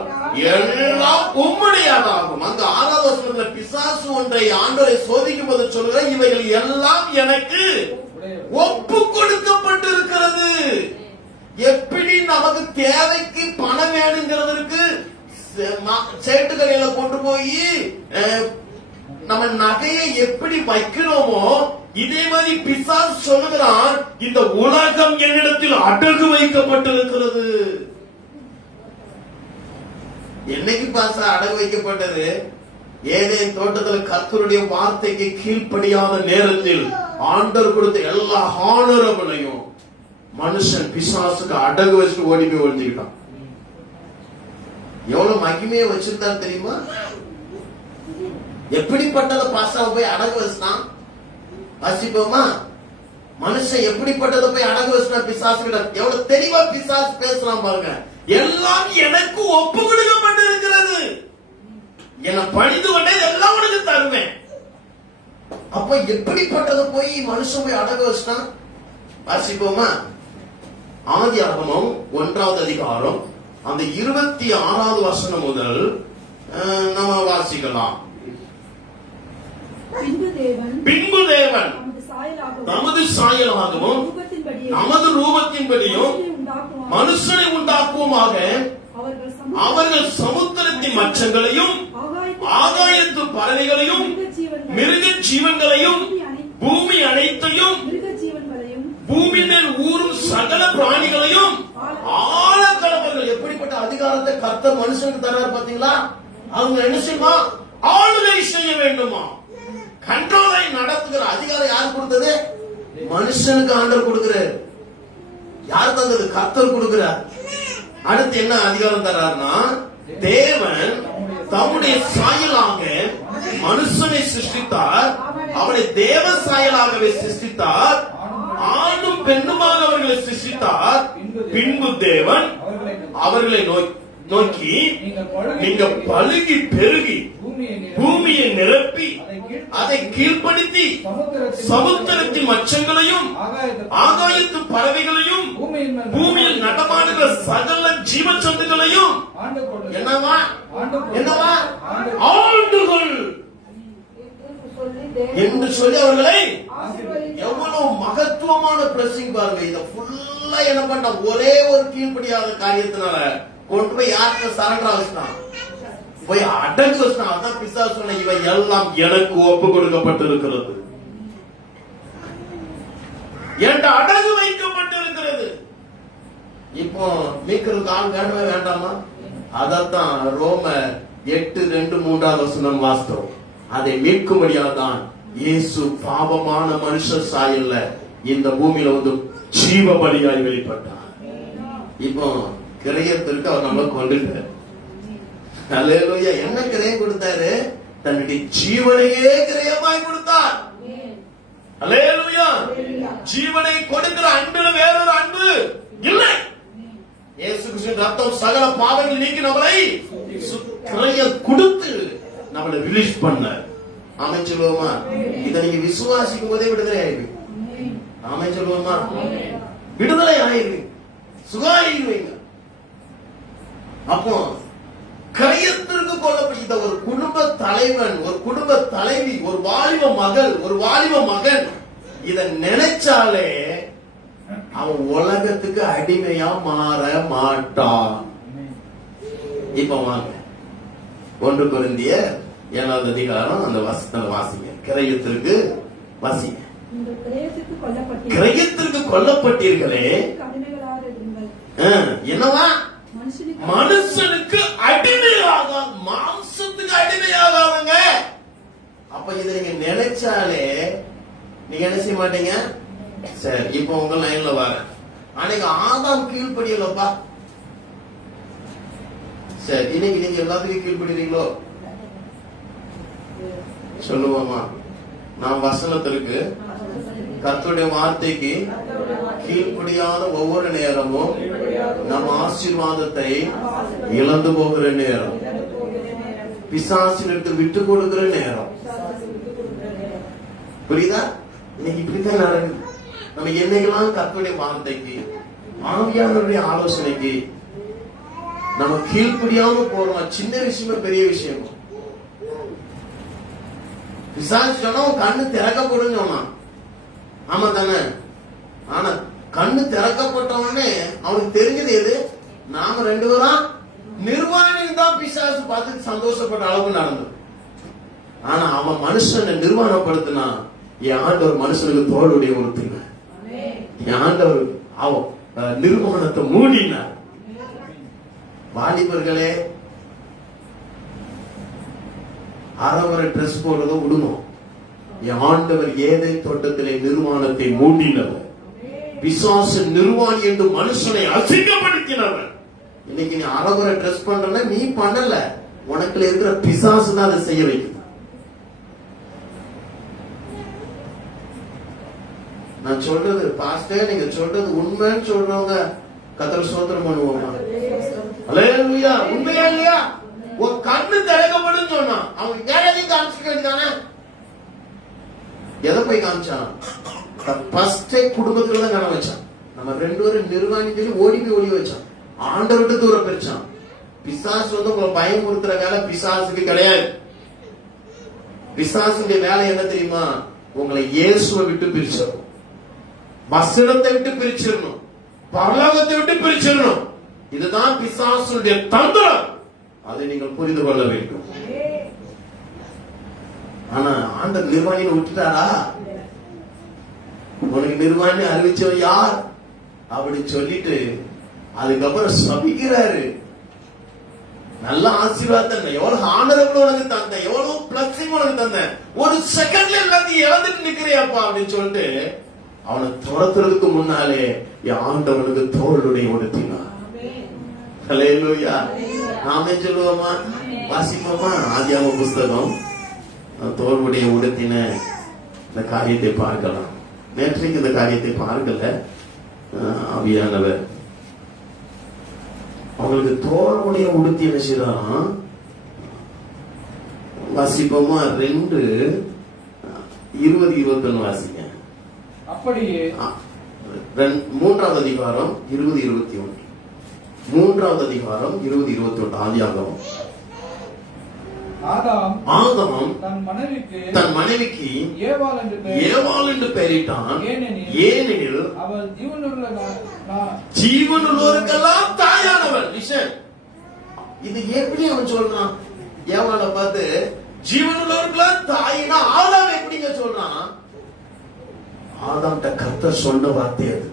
எல்லாம் உம்முடையதாகும். அந்த 6வது வசனத்துல பிசாசு ஒன்றை ஆண்டவரை சோதிக்கும் போது சொல்லுற இவைகள் எல்லாம் எனக்கு ஒப்பு கொடுக்கப்பட்டிருக்கிறது. எப்படி நமக்கு தேவைக்கு பணம் வேணுங்கிறதுக்கு சேட்டு கடையில கொண்டு போய் நம்ம நகையை எப்படி வைக்கிறோமோ இதே மாதிரி பிசாசு சொல்லுகிறான், இந்த உலகம் என்னிடத்தில் அடகு வைக்கப்பட்டிருக்கிறது. என்னைக்கு பாசா அடகு வைக்கப்பட்டது? ஏதேன் தோட்டத்தில் கர்த்தருடைய வார்த்தைக்கு கீழ்ப்படியாத நேரத்தில் ஆண்டவர் கொடுத்த எல்லா ஹானரபிளையும் மனுஷன் பிசாசுக்கு அடகு வச்சுட்டு ஓடி போய் ஒழிஞ்சுக்கிட்டான். எவ்வளவு மகிமையை வச்சிருந்தாரு தெரியுமா? எப்படிப்பட்டத பாசா போய் அடகு வச்சுனான் வாசிப்போமா? மனுஷன் எப்படிப்பட்டத போய் அடகு வச்சுனா பிசாசு கிட்ட எவ்வளவு தெளிவா பிசாசு பேசுறான் பாருங்க. எல்லாம் எனக்கு ஒப்பு கொடுக்கப்பட்டு இருக்கிறது, என்னை பணிந்து கொண்டே எல்லாம் உனக்கு தருவேன். அப்ப எப்படிப்பட்டத போய் மனுஷன் போய் அடகு வச்சுனா வாசிப்போமா? ஆதியாகமம் 1வது அதிகாரம் அந்த 26வது வசனம் முதல் நம்ம வாசிக்கலாம். பின்பு தேவன் நமது சாயலாகவும் நமது ரூபத்தின்படியும் மனுஷனை உண்டாக்குவோமாக, அவர்கள் சமுத்திரத்தின் மச்சங்களையும் ஆகாயத்து பறவைகளையும் மிருக ஜீவன்களையும் பூமி அனைத்தையும் பூமி மேல் ஊறும் சகல பிராணிகளையும் ஆளக்கடவர்கள். எப்படிப்பட்ட அதிகாரத்தை கர்த்தர் மனுஷனுக்கு தர்றாரு பாத்தீங்களா? அவங்க என்ன செய்யுமா? ஆளுகை செய்ய வேண்டுமா? கண்ட்ரோலை நடத்துகிற அதிகாரம் யார் கொடுத்தது? மனுஷனுக்கு ஆண்டவர் கொடுக்கிறார். யார் தந்தது? கர்த்தர் கொடுக்கிறார். அடுத்து என்ன அதிகாரம் தர்றாருன்னா, தேவன் தம்முடைய சாயலாக மனுஷனை சிருஷ்டித்தார், அவனை தேவ சாயலாகவே சிருஷ்டித்தார், ஆணும் பெண்ணுமாக அவர்களை சிருஷ்டித்தார். பின்பு தேவன் அவர்களை நோக்கி நீங்க பலுகி பெருகி பூமியை நிரப்பி அதை கீழ்ப்படுத்தி சமுத்திரத்தின் மச்சங்களையும் ஆகாயத்து பறவைகளையும் பூமியில் நடமாடுகிற சகல ஜீவச்சந்துகளையும் என்னவா என்னவா ஆண்டுகள் என்று சொல்லி அவர்களை, எவ்வளவு மகத்துவமான பிரசிங் பாருங்க. இத ஃபுல்லா என்ன பண்ண, ஒரே ஒரு கீழ்ப்படியாத காரியத்தினால கொண்டு போய் யார்கிட்ட சரண்டரா வச்சுட்டான், போய் அடங்கு வச்சுட்டான். அதான் பிசாசு சொன்ன, இவை எல்லாம் எனக்கு ஒப்பு கொடுக்கப்பட்டிருக்கிறது, என்கிட்ட அடகு வைக்கப்பட்டிருக்கிறது. இப்போ மீட்கிறதுக்கு ஆள் வேண்டவே வேண்டாமா? அதத்தான் ரோமர் 8:2-3 வசனம் வாஸ்தவம். அதை மீட்கும்படியாக தான் இயேசு பாவமான மனுஷ சாயல்ல இந்த பூமியில வந்து ஜீவ பலியாய் வெளிப்பட்டார். இப்போ கிரயத்திற்கு அவர் நம்மளை கொண்டுட்டார். அல்லேலூயா. என்ன கிரயம் கொடுத்தாரு? தன்னுடைய ஜீவனையே கிரயமாய் கொடுத்தார். அல்லேலூயா. ஜீவனை கொடுக்கிற அன்பில் வேறொரு அன்பு இல்லை. இயேசு கிறிஸ்துவின் ரத்தம் சகல பாவங்கள் நீக்கி நம்மளை கிரயம் கொடுத்து நம்மளை ரிலீஸ் பண்ண. ஆமென் சொல்லுவோமா? இதை நீங்க விசுவாசிக்கும் போதே விடுதலை ஆயிடுவீங்க. ஆமென் சொல்லுவோமா? விடுதலை ஆயிடுவீங்க, சுகாரிடுவீங்க. அப்போ கிரயத்திற்கு கொல்லப்பட்ட ஒரு குடும்ப தலைவன், ஒரு குடும்ப தலைவி, ஒரு வாலிப மகள், ஒரு வாலிப மகன் இத நினைச்சாலே அவன் உலகத்துக்கு அடிமையா மாற மாட்டான். இப்ப வாங்க 1 கொரிந்தியர் 7வது அதிகாரம் அந்த வசனத்தை வாசிங்க. கிரயத்திற்கு வாசிங்க. கிரயத்திற்கு கொல்லப்பட்டீர்களே, என்னவா? மனுஷனுக்கு அடிமையாக, மாம்சத்துக்கு அடிமையாகாதுங்க. அப்ப இதை நீங்க நினைச்சாலே நீங்க என்ன செய்ய மாட்டீங்க. சரி, இப்ப உங்க லைன்ல வர அன்னைக்கு ஆதாம் கீழ்ப்படியலப்பா. சரி, இன்னைக்கு நீங்க எல்லாத்துக்கும் கீழ்படுறீங்களோ சொல்லுவோமா? நாம் வசனத்திற்கு, கர்த்தருடைய வார்த்தைக்கு கீழ்ப்படியாத ஒவ்வொரு நேரமும் நம் ஆசீர்வாதத்தை இழந்து போகிற நேரம், பிசாசினிடத்தில் விட்டு கொடுக்கிற நேரம். புரியுதா? இன்னைக்கு இப்படித்தான் நடக்குது. நம்ம என்னைக்கெல்லாம் கர்த்தருடைய வார்த்தைக்கு, ஆவியானவருடைய ஆலோசனைக்கு நம்ம கீழ்ப்படியாம போறோம். சின்ன விஷயமா பெரிய விஷயம். பிசாசு சொன்னா கண்ணு திறக்கப்படும் சொன்னான். ஆமா தானே? ஆனா கண்ணு திறக்கப்பட்டவனே அவனுக்கு தெரிஞ்சது எது? நாம ரெண்டு பேரும் நிர்வாணின்னு தான் பிசாசு பார்த்து சந்தோஷப்பட்ட அளவு நடந்தது. ஆனா அவன் மனுஷனை நிர்வாணப்படுத்தினா, என் ஆண்டவர் மனுஷனுக்கு தோளுடைய ஒருத்தங்க, என் ஆண்டவர் அவன் நிர்வாணத்தை மூடினார். வாலிபர்களே, அறவரை ட்ரெஸ் போடுறதோ விடுவோம். என் ஆண்டவர் ஏதை தோட்டத்திலே நிர்வாணத்தை மூடினவர், பிசாசு நிர்வாணி என்று மனுஷனை அசிங்கப்படுத்தினவர். இன்னைக்கு நீ அறவரை ட்ரெஸ் பண்றனா நீ பண்ணல, உனக்குள்ள இருக்கிற பிசாசு தான் அதை செய்ய வைக்குது. நான் சொல்றது பாஸ்டர், நீங்க சொல்றது உண்மைன்னு சொல்றவங்க கர்த்தர் ஸ்தோத்திரம் பண்ணுவோமா? அல்லேலூயா. உண்மையா இல்லையா? ஒரு கண்ணு திறக்கப்படும் சொன்னான். அவன் யாரையும் காமிச்சுக்க வேண்டியதானே? எதை போய் காமிச்சான்? ஃபர்ஸ்டே குடும்பத்துல தான் காண வச்சான். நம்ம ரெண்டு பேரும் நிர்வாணி சொல்லி ஓடி போய் ஒளி வச்சான். ஆண்டவர்கிட்ட தூரம் பிரிச்சான். பிசாசு வந்து உங்களை பயமுறுத்துற வேலை பிசாசுக்கு கிடையாது. பிசாசுடைய வேலை என்ன தெரியுமா? உங்களை இயேசுவை விட்டு பிரிச்சிடணும், வசனத்தை விட்டு பிரிச்சிடணும், பரலோகத்தை விட்டு பிரிச்சிடணும். இதுதான் பிசாசுடைய தந்திரம். அதை நீங்கள் புரிந்து கொள்ள வேண்டும். ஆனா ஆண்டவர் நிர்வாணியை விட்டுட்டாரா? உனக்கு நிர்வாணி அறிவிச்சவன் யார் அப்படின்னு சொல்லிட்டு அதுக்கப்புறம் சபிக்கிறாரு. நல்ல ஆசீர்வாதம், எவ்வளவு ஆனரபிள் உனக்கு தந்தேன், எவ்வளவு பிளஸிங் உனக்கு தந்தேன், ஒரு செகண்ட்ல எல்லாத்தையும் இழந்துட்டு நிக்கிறியாப்பா அப்படின்னு சொல்லிட்டு அவனை துரத்துறதுக்கு முன்னாலே என் ஆண்டவனுக்கு தோளுடைய உடுத்தினார். ஹல்லேலூயா. நாமே சொல்லுவோமா? வாசிப்போமா? ஆதியாகம புஸ்தகம் தோளுடைய உடுத்தின இந்த காரியத்தை பார்க்கலாம். நேற்றைக்கு இந்த காரியத்தை பார்க்கல. ஆவியானவர் அவங்களுக்கு தோளுடைய உடுத்தி என்ன செய்யலாம்? வாசிப்போமா? 2:20-21 வாசிங்க. அப்படியே 3வது அதிகாரம் 20-21. 3வது அதிகாரம் 20-21 ஆதியாகமம். ஆதாம் தன் மனைவிக்கு ஏவாள் என்று பெயரிட்டான். ஏனெனில் அவள் ஜீவனுள்ளோருக்கெல்லாம் தாயானவள். இது எப்படி அவன் சொல்றான்? ஏவாளை பார்த்து ஜீவனுள்ளோருக்கெல்லாம் தாயினா ஆதாம் எப்படிங்க சொல்றான்? ஆதாம்கிட்ட கர்த்தர் சொன்ன வார்த்தை அது.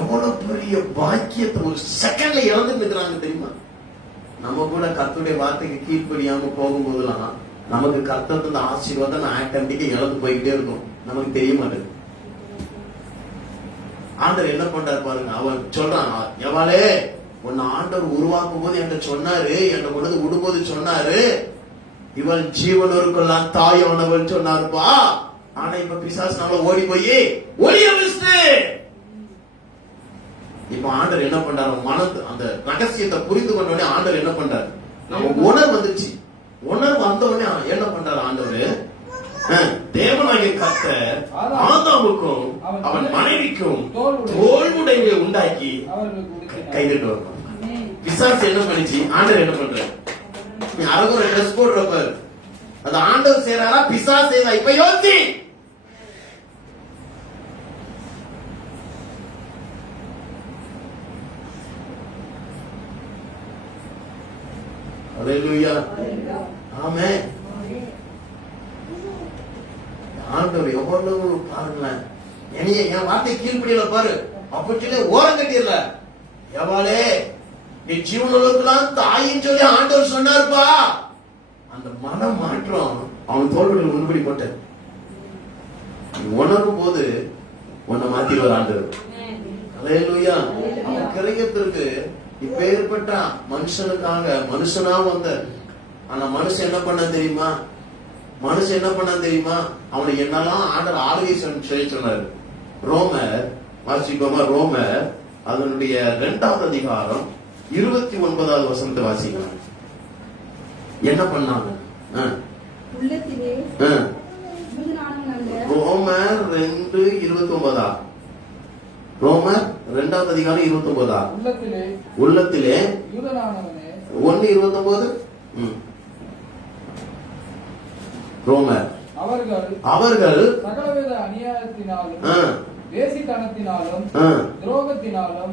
எவ்வளவு பெரிய பாக்கியத்தை ஒரு செகண்ட்ல இழந்துட்டு இருக்கிறாங்க தெரியுமா? நம்ம கூட கர்த்தருடைய வார்த்தைக்கு கீழ்ப்படியாம போகும்போதெல்லாம் நமக்கு கர்த்தர் ஆசீர்வாதம் ஆட்டோமேட்டிக்கா இழந்து போய்கிட்டே இருக்கும். நமக்கு தெரிய மாட்டேங்குது. ஆண்டவர் என்ன பண்றாரு பாருங்க. அவன் சொல்றான், எவாளே உன்னை ஆண்டவர் உருவாக்கும் போது என்கிட்ட சொன்னாரு, என்னை கொண்டு விடும்போது சொன்னாரு, இவள் ஜீவனோருக்கெல்லாம் தாயானவள் சொன்னாருப்பா. ஆனா இப்ப பிசாசு நம்மள ஓடி போய் ஒளிய வச்சுட்டு இப்ப ஆண்டவர் என்ன பண்றாரு? மனது அந்த ரகசியத்தை புரிந்து கொண்டோடனே ஆண்டவர் என்ன பண்றாரு? நம்ம உணர்வு வந்துச்சு. உணர்வு வந்த உடனே என்ன பண்றாரு ஆண்டவர்? தேவனாகிய கர்த்தர் ஆதாமுக்கும் அவன் மனைவிக்கும் தோள்முடையை உண்டாக்கி கைவிட்டு வரணும். பிசாசு என்ன பண்ணிச்சு? ஆண்டவர் என்ன பண்றாரு? நீ அழகுற ட்ரெஸ் போடுறப்ப அது ஆண்டவர் செய்யறாரா பிசாசு செய்யறா? இப்ப யோசி. அல்லேலூயா. ஆமென். ஆண்டவர் எவ்வளவு பாருங்களேன். என் வார்த்தை கீழ்ப்படியில பாரு, அப்பட்டிலே ஓரம் கட்டிடல. எவாளே நீ ஜீவனுள்ளவர்களாம் தாயின்னு சொல்லி ஆண்டவர் சொன்னார்ப்பா. அந்த மன மாற்றம் அவன் தோள்களில் உண்படி போட்ட உணரும் போது உன்னை மாத்திடுவார் ஆண்டவர். அல்லேலூயா. அவன் கிரயத்திற்கு இப்பேற்பட்ட மனுஷனுக்காக மனுஷனா வந்த, ஆனா மனுஷன் என்ன பண்ண தெரியுமா? மனுஷன் என்ன பண்ண தெரியுமா? அவனை என்னெல்லாம் ஆண்டவர் ஆளுகை செய்ய சொன்னாரு. ரோமர் வாசிப்போமா? ரோமர் அதனுடைய 2வது அதிகாரம் 29வது வசனத்தை வாசிக்கலாம். என்ன பண்ணாங்க? ரோமர் 2:29. ரோமர் 2வது அதிகாரம் 29. உள்ளத்திலே 1:29. ரோமர் அவர்கள் சகலவித அநியாயத்தினாலும் வேசித்தனத்தினாலும் துரோகத்தினாலும்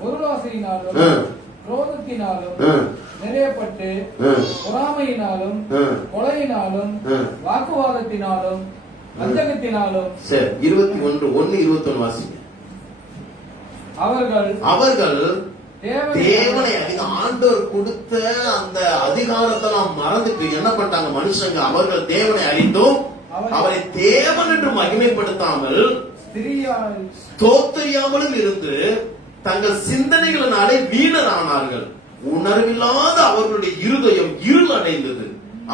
பொருளாசையினாலும் குரோதத்தினாலும் நிறையப்பட்டு பொறாமையினாலும் கொலையினாலும் வாக்குவாதத்தினாலும் வஞ்சகத்தினாலும். சரி, 21 வாசிங்க. அவர்கள் தேவனை ஆண்டவர் கொடுத்த அந்த அதிகாரத்தெல்லாம் மறந்துட்டு என்ன பண்ணாங்க மனுஷங்க? அவர்கள் தேவனை அறிந்தும் அவரை தேவன் என்று மகிமைப்படுத்தாமல் ஸ்தோத்திரியாமலும் இருந்து தங்கள் சிந்தனைகளினாலே வீணரானார்கள். உணர்வில்லாத அவர்களுடைய இருதயம் இருள் அடைந்தது.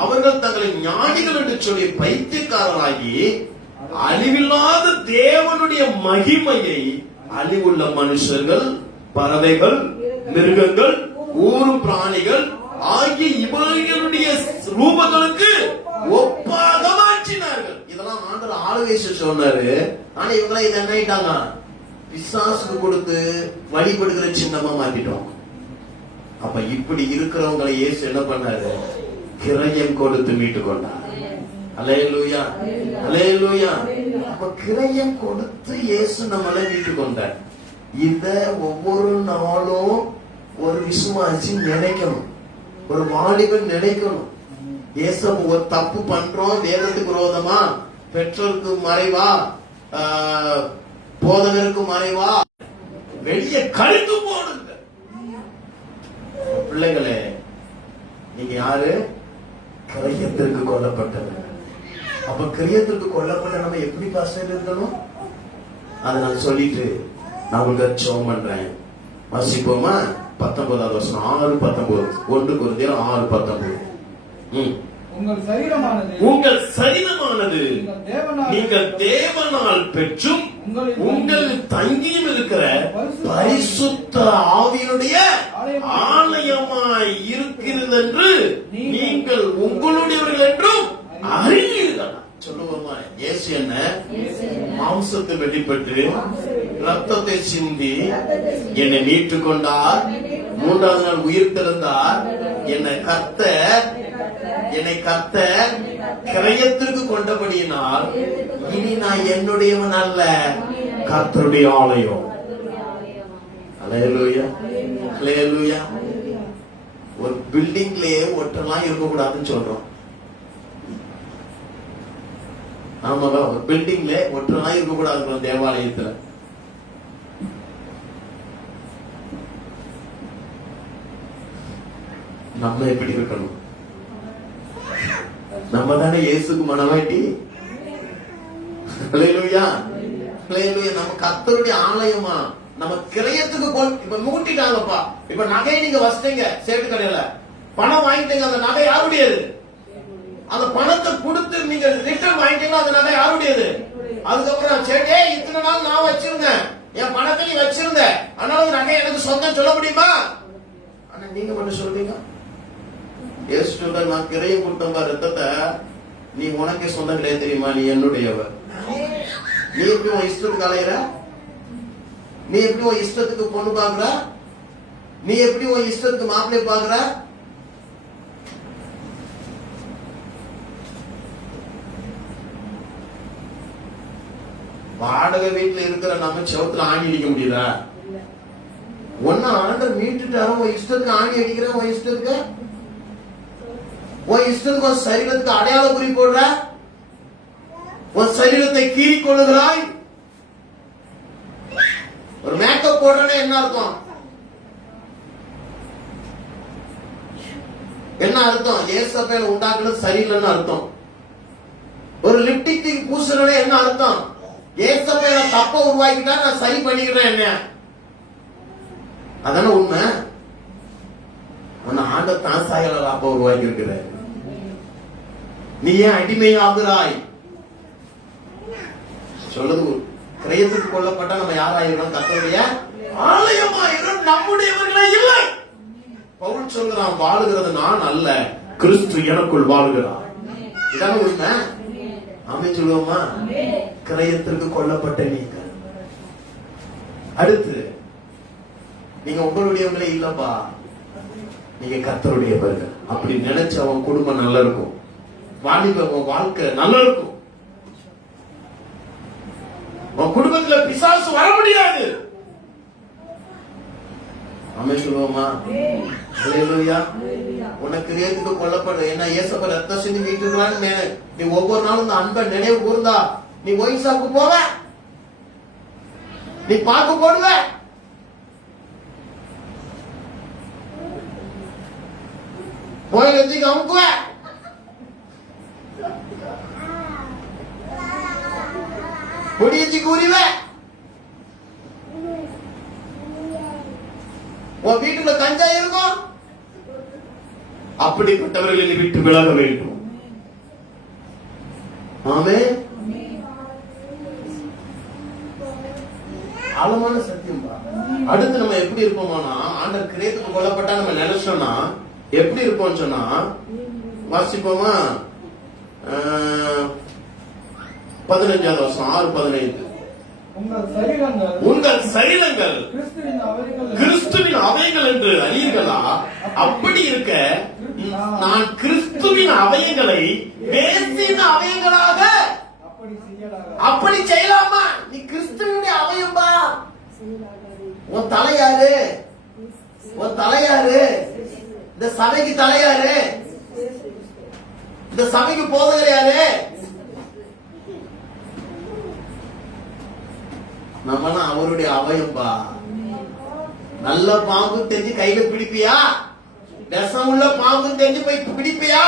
அவர்கள் தங்களை ஞானிகள் என்று சொல்லி பைத்தியக்காரராகி அழிவில்லாத தேவனுடைய மகிமையை அழிவுள்ள மனுஷர்கள், பறவைகள், மிருகங்கள், ஊரும் பிராணிகள் ஆகிய இவர்களுடைய ரூபங்களுக்கு ஒப்பாக மாற்றினார்கள். இதெல்லாம் ஆண்டவர் ஆளுகை சொன்னாரு. ஆனா இவங்க இதை என்ன ஆயிட்டாங்க? பிசாசுக்கு கொடுத்து வழிபடுகிற சின்னமா மாத்திட்டோம். அப்ப இப்படி இருக்கிறவங்களை இயேசு என்ன பண்ணாரு? கிரயம் கொடுத்து மீட்டு கொண்டார். அல்லேலூயா, அல்லேலூயா. அப்ப கிரயம் கொடுத்து இயேசு நம்மளை மீட்டு கொண்டார். இத ஒவ்வொரு நாளும் ஒரு விசுவாசி நினைக்கணும், ஒரு வாலிபன் நினைக்கணும். இயேசு ஒரு தப்பு பண்றோம், வேதத்துக்கு விரோதமா, பெற்றோருக்கு மறைவா, போதகருக்கு மறைவா, வெளியே கழித்து போடுங்க. பிள்ளைகளே, நீங்க யாரு? கிரயத்திற்கு கொல்லப்பட்டது. அப்ப கிரயத்திற்கு கொல்லப்பட்ட நம்ம எப்படி பாஸ்டர் இருக்கணும்? அதை நான் சொல்லிட்டு நான் உங்களுக்கு ஜெபம் பண்றேன். வாசிப்போமா? 19வது வசனம் 6:19. 1 கொரிந்தியர் 6:19. உங்கள் சரீரமானது நீங்கள் தேவனால் பெற்றும் உங்கள் தங்கியும் இருக்கிற பரிசுத்த ஆவியினுடைய ஆலயமாய் இருக்கிறது என்று நீங்கள் உங்களுடையவர்கள் என்றும் அறிவீர்கள். சொல்லுவோமா? இயேசு என்ன? மாம்சத்தை வெளிப்பட்டு ரத்தத்தை சிந்தி என்னை மீட்டுக் கொண்டார். 3வது நாள் உயிர் திறந்தார். என்னை கர்த்த கிரயத்திற்கு கொண்டபடியினால் இனி நான் என்னுடையவன் அல்ல, கர்த்தருடைய ஆலயம். அல்லேலூயா, அல்லேலூயா. ஒரு பில்டிங்லயே ஒட்டெல்லாம் இருக்கக்கூடாதுன்னு சொல்றோம். ஆமாவா? ஒரு பில்டிங்ல ஒற்றெல்லாம் இருக்கக்கூடாது தேவாலயத்துல. நம்ம எப்படி இருக்கணும்? நம்ம தானே இயேசுக்கு மனவாட்டி. அல்லேலூயா, அல்லேலூயா. நம்ம கர்த்தருடைய ஆலயமா? நம்ம கிரயத்துக்கு இப்ப மூட்டிட்டாங்கப்பா. இப்ப நகையை நீங்க வச்சிட்டீங்க சேட்டு கடையில, பணம் வாங்கிட்டீங்க. அந்த நகை யாருடையது? அந்த பணத்தை கொடுத்து நீங்க ரிட்டர்ன் வாங்கிட்டீங்கன்னா அந்த நகை யாருடையது? அதுக்கப்புறம் சேட்டே இத்தனை நாள் நான் வச்சிருந்தேன், என் பணத்தை நீ வச்சிருந்த, அதனால நகை எனக்கு சொந்தம் சொல்ல முடியுமா? ஆனா நீங்க மட்டும் சொல்றீங்க. ஏசு சொல்ற, நான் கிரயம் கொடுத்தவங்க ரத்தத்தை நீ உனக்கே சொந்தம் கிடையாது தெரியுமா? நீ என்னுடையவர். நீ எப்படி உன் இஷ்டத்துக்கு அலையிற? நீ எப்படி உன் இஷ்டத்துக்கு பொண்ணு பாக்குற? நீ எப்படி உன் இஷ்டத்துக்கு மாப்பிள்ளை பாக்குற? வாடகை வீட்டுல இருக்கிற நம்ம செவத்துல ஆணி அடிக்க முடியுதா? ஒன்னு ஆண்டர் மீட்டுட்டாரும். உன் இஷ்டத்துக்கு ஆணி அடிக்கிற, உன் இஷ்டத்துக்கு உன் சரீரத்துக்கு அடையாள குறி போடுற, உன் சரீரத்தை கீறி கொள்ளுகிறாய். ஒரு மேக்கப் போடுறேன்னு என்ன அர்த்தம்? என்ன அர்த்தம்? ஏசபேல் உண்டாக்குறது சரியில்லைன்னு அர்த்தம். ஒரு லிப்டிக் பூசுறே என்ன அர்த்தம்? ஏசபேல தப்ப உருவாக்கிட்டா நான் சரி பண்ணிக்கிறேன். என்ன அதான உண்மை? ஆண்டவர் தான் சாயலால் அப்ப உருவாக்கி இருக்கிற. நீ ஏன் அடிமையாகிறாய்? சொல்லுது, கிரயத்துக்கு கொல்லப்பட்டா நம்ம யாராயிரும்? கர்த்தருடைய ஆலயமாயிரும், நம்முடையவர்களே இல்லை. பவுல் சொல்கிறான், வாழுகிறது நான் அல்ல, கிறிஸ்து எனக்குள் வாழுகிறார். இதான உண்மை. ஆமென் சொல்லுவோமா? கிரயத்திற்கு கொல்லப்பட்ட நீங்க. அடுத்து, நீங்க உங்களுடையவங்களே இல்லப்பா, நீங்க கர்த்தருடையவர்கள். அப்படி நினைச்சு அவன் குடும்பம் நல்லா இருக்கும், வாலிப வாழ்க்கை நல்லா இருக்கும். உன் குடும்பத்துல பிசாசு வர முடியாது. ஆமென் சொல்லுவோமா? ஹல்லேலூயா. உனக்கு கிரியத்துக்கு கொல்லப்பட என்ன இயேசுவை ரத்தம் சிந்தி மீட்டுறான்னு நீ ஒவ்வொரு நாளும் இந்த அன்பை நினைவு கூர்ந்தா நீ ஒயின் ஷாப்புக்கு போவ, நீ பாக்கு போடுவ. போய் எதுக்கு அமுக்குவ, கொடியச்சுக்கு உரிவ, உன் வீட்டுல கஞ்சா இருக்கும். அப்படிப்பட்டவர்களை விட்டு விலக வேண்டும். ஆமென். ஆழமான சத்தியம். அடுத்து நம்ம எப்படி இருப்போம்னா, ஆண்டவர் கிரயத்துக்கு கொல்லப்பட்டா நம்ம நினைச்சோம்னா எப்படி இருப்போம் சொன்னா, வாசிப்போமா? 15வது வருஷம் 6:15. உங்கள் சரீரங்கள் கிறிஸ்துவின் அவயங்கள் என்று அறியீர்களா? அப்படி இருக்க நான் கிறிஸ்துவின் அவயங்களை வேசின் அவயங்களாக அப்படி செய்யலாமா? நீ கிறிஸ்துவனுடைய அவயம்பா. உன் தலையாரு? உன் தலையாரு? இந்த சபைக்கு தலையாரு? இந்த சபைக்கு போதகர் யாரு? நம்மளாம் அவருடைய அவயம்பா. நல்ல பாம்பு தெரிஞ்சு கையில பிடிப்பியா? விஷம் உள்ள பாம்பு தெரிஞ்சு போய் பிடிப்பியா?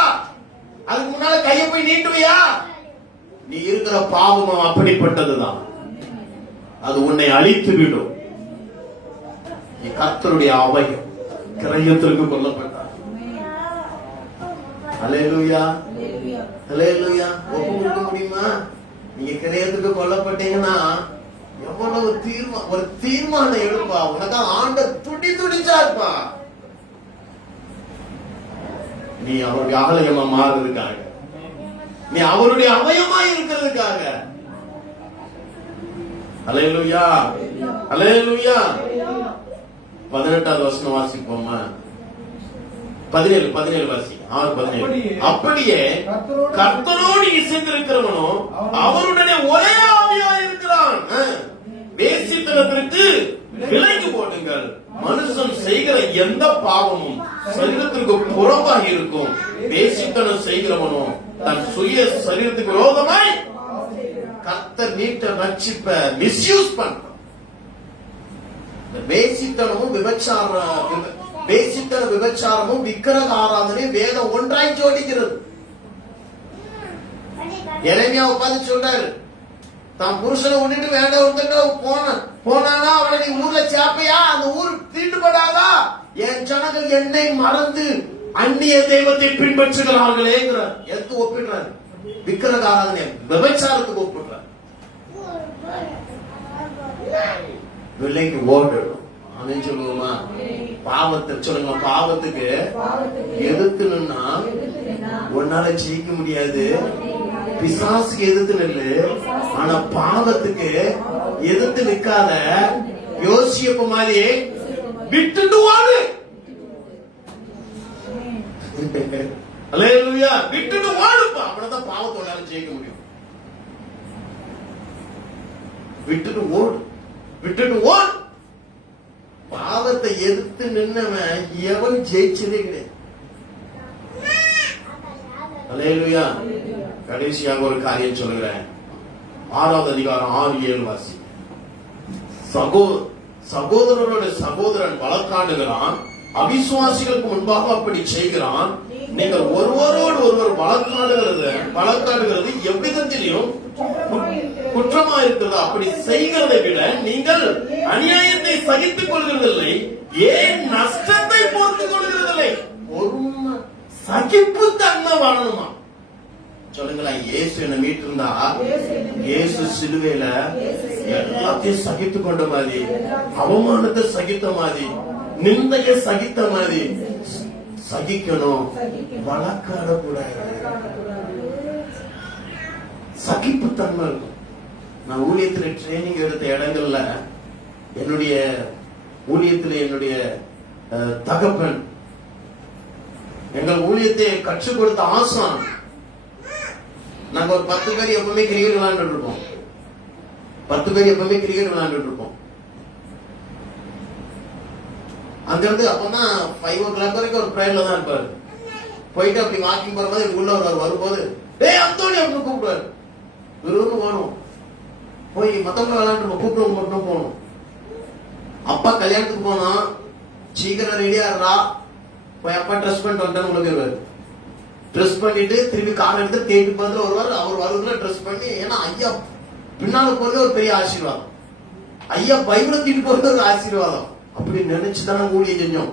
அதுக்கு முன்னால கையை போய் நீட்டுவியா? நீ இருக்கிற பாவம் அப்படிப்பட்டதுதான். அது உன்னை அழித்து விடும். நீ கர்த்தருடைய அவயம், கிரயத்திற்கு கொல்லப்பட்டார். ஹல்லேலூயா, ஹல்லேலூயா. ஒப்பு கொடுக்க முடியுமா? நீங்க கிரயத்துக்கு கொல்லப்பட்டீங்கன்னா எவ்வளவு ஒரு தீர்மானம் எடுப்பா. உனக்கா ஆண்ட துடிச்சா இருப்பா. நீ அவருடைய ஆலயமா மாறுறதுக்காக, நீ அவருடைய அவயமா இருக்கிறதுக்காக. ஹல்லேலூயா, ஹல்லேலூயா. 18வது வசனம் வாசிப்போமா? 17 வாசி. 6:17. அப்படியே கர்த்தரோடு இசைந்திருக்கிறவனோ அவருடனே ஒரே ஆவியா இருக்கிறான். வேசித்தனத்திற்கு விலகி போடுங்கள். மனுஷன் செய்கிற எந்த பாவமும் சரீரத்திற்கு புறம்பாக இருக்கும். வேசித்தனம் செய்கிறவனோ தன் சுய சரீரத்துக்கு விரோதமாய் கர்த்தர் நீட்ட ரட்சிப்ப மிஸ்யூஸ் பண்றான். வேசித்தனமும் விபச்சாரமும் விக்கிரக ஆராதனை வேதம் ஒன்றாய் ஜோடிக்கிறது. எரேமியா உட்கார்ந்து சொல்றாரு, தான் புருஷனை விட்டுட்டு வேண்ட ஒருத்தங்க போனானா அவனை நீ ஊர்ல சேப்பையா? அந்த ஊர் தீண்டுபடாதா? என் ஜனங்கள் என்னை மறந்து அந்நிய தெய்வத்தை பின்பற்றுகிறார்களே. எதுக்கு ஒப்பிடுறாரு? விக்கிரக ஆராதனை விபச்சாரத்துக்கு ஒப்பிடுறாரு. விலைக்கு ஓடணும். அப்படின்னு சொல்லுவோமா? பாவத்தை சொல்லுங்க. பாவத்துக்கு எதிர்த்து நின்னா உன்னால ஜெயிக்க முடியாது. பிசாசுக்கு எதிர்த்து நில்லு. ஆனா பாவத்துக்கு எதிர்த்து நிக்காத. யோசிப்பு மாதிரி விட்டுட்டு ஓடு. அல்லேலூயா. விட்டுட்டு ஓடுப்பா. அப்படிதான் பாவத்தோட ஜெயிக்க முடியும். விட்டுட்டு ஓடு, விட்டுட்டு ஓடு. பாவத்தை எதிர்த்து நின்னவன் எவன் ஜெயிச்சதே கிடையாது. அல்லேலூயா. கடைசியாக ஒரு காரியம் சொல்லுகிறேன். 6வது அதிகாரம் 6-7 வாசி. சகோதரனோட சகோதரன் வழக்காடுகிறான், அவிசுவாசிகளுக்கு முன்பாக அப்படி செய்கிறான். நீங்கள் ஒருவரோடு ஒருவர் வழக்காடுகிறது எவ்விதத்திலையும் குற்றமா இருக்கிறது. அப்படி செய்கிறதை விட நீங்கள் அநியாயத்தை சகித்துக் கொள்கிறதில்லை, ஏன் நஷ்டத்தை பொறுத்துக் கொள்கிறதில்லை. பொறுமை, சகிப்பு தன்மை வாழணுமா? சொல்லுங்களேன். இயேசு என்ன மீட்டிருந்தா, இயேசு சிலுவையில எல்லாத்தையும் சகித்து கொண்ட மாதிரி, அவமானத்தை சகித்த மாதிரி, நிந்தைய சகித்த மாதிரி சகிக்கணும். வழக்காடக்கூடாது, சகிப்பு தன்மை இருக்கும். நான் ஊழியத்துல ட்ரைனிங் எடுத்த இடங்கள்ல, என்னுடைய ஊழியத்துல என்னுடைய தகப்பன் எங்கள் ஊழியத்தை கற்றுக் கொடுத்த ஆசான். நாங்க ஒரு 10 பேர் எப்பவுமே கிரிக்கெட் விளையாண்டுட்டு இருப்போம். 10 பேர் எப்பவுமே கிரிக்கெட் விளையாண்டுட்டு இருப்போம். அங்க இருந்து அப்பதான் 5 o'clock வரைக்கும் ஒரு பிரேயர்ல தான் இருப்பாரு. போயிட்டு அப்படி வாக்கிங் போற மாதிரி உள்ள வரும்போது, டேய் அந்தோணி அப்படின்னு கூப்பிடுவாரு. விரும்பு போகணும், போய் மத்தவங்க விளையாண்டு கூப்பிடுவோம் மட்டும் போகணும். அப்பா கல்யாணத்துக்கு போனா சீக்கிரம் ரெடியா இருக்கா, போய் அப்பா ட்ரெஸ் பண்ணிட்டு வந்துட்டேன்னு உங்களுக்கு ட்ரெஸ் பண்ணிட்டு திரும்பி கார் எடுத்து தேடி பதில் வருவார். அவர் வருவதுல ட்ரெஸ் பண்ணி, ஏன்னா ஐயா பின்னால போறது ஒரு பெரிய ஆசீர்வாதம், ஐயா பைபிளை தூக்கிட்டு போறது ஒரு ஆசீர்வாதம். அப்படி நினைச்சுதானே ஊழிய செஞ்சோம்.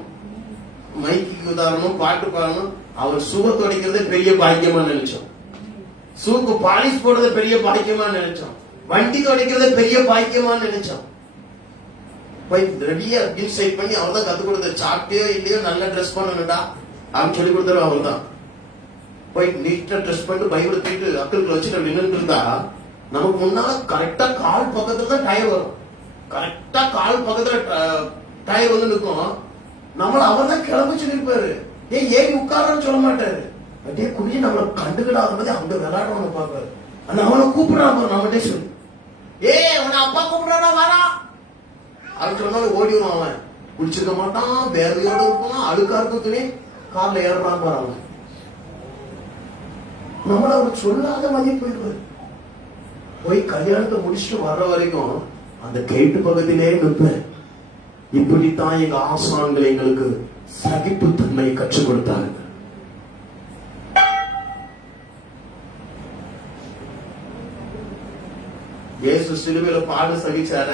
மைக்கு உதாரணம், பாட்டு பாடணும், அவர் சுக துடைக்கிறதே பெரிய பாக்கியமா நினைச்சோம். சூக்கு பாலிஷ் போடுறத பெரிய பாக்கியமா நினைச்சோம். வண்டி துடைக்கிறத பெரிய பாக்கியமா நினைச்சோம். போய் ரெடியா டிசைட் பண்ணி அவர் தான் கத்து கொடுத்த, சாப்பிட்டோ இல்லையோ நல்ல ட்ரெஸ் பண்ணணும்டா அப்படின்னு சொல்லி கொடுத்தாரு. அவர் தான் போய் நீட்டா ட்ரெஸ் பண்ணிட்டு பைபிள் தூக்கிட்டு அக்கலுக்கு வச்சுட்டு நின்று இருந்தா, நமக்கு முன்னால கரெக்டா கால் பக்கத்துல தான் டயர் வரும். கரெக்டா கால் பக்கத்துல டயர் வந்து நிற்கும். நம்மள அவர் தான் கிளம்பிச்சு நிற்பாரு. ஏறி உட்காரன்னு சொல்ல மாட்டாரு. அப்படியே குடிச்சு நம்மளை கண்டுக்கிடாத மாதிரி அங்க விளையாடுறவனை பாப்பாரு. ஆனா அவனை கூப்பிடுறான் நம்மகிட்டே சொல்லி, அவனை அப்பா கூப்பிடுறா வரா அப்படின்னு சொன்னாலும் ஓடிடுவான். அவன் குடிச்சிருக்க மாட்டான், வேர்வையோட இருப்பான், அழுக்கா இருக்க துணி கார்ல ஏறுறான் பாரு. அவன் நம்மள அவர் சொல்லாத மாதிரி போயிடுவாரு. போய் கல்யாணத்தை முடிச்சுட்டு வர்ற வரைக்கும் அந்த கேட்டு பக்கத்திலே நிற்பேன். இப்படித்தான் எங்க ஆசான்கள் எங்களுக்கு சகிப்பு தன்மையை கற்றுக் கொடுத்தாங்க. இயேசு சிலுவையில பாடு சகிச்சார.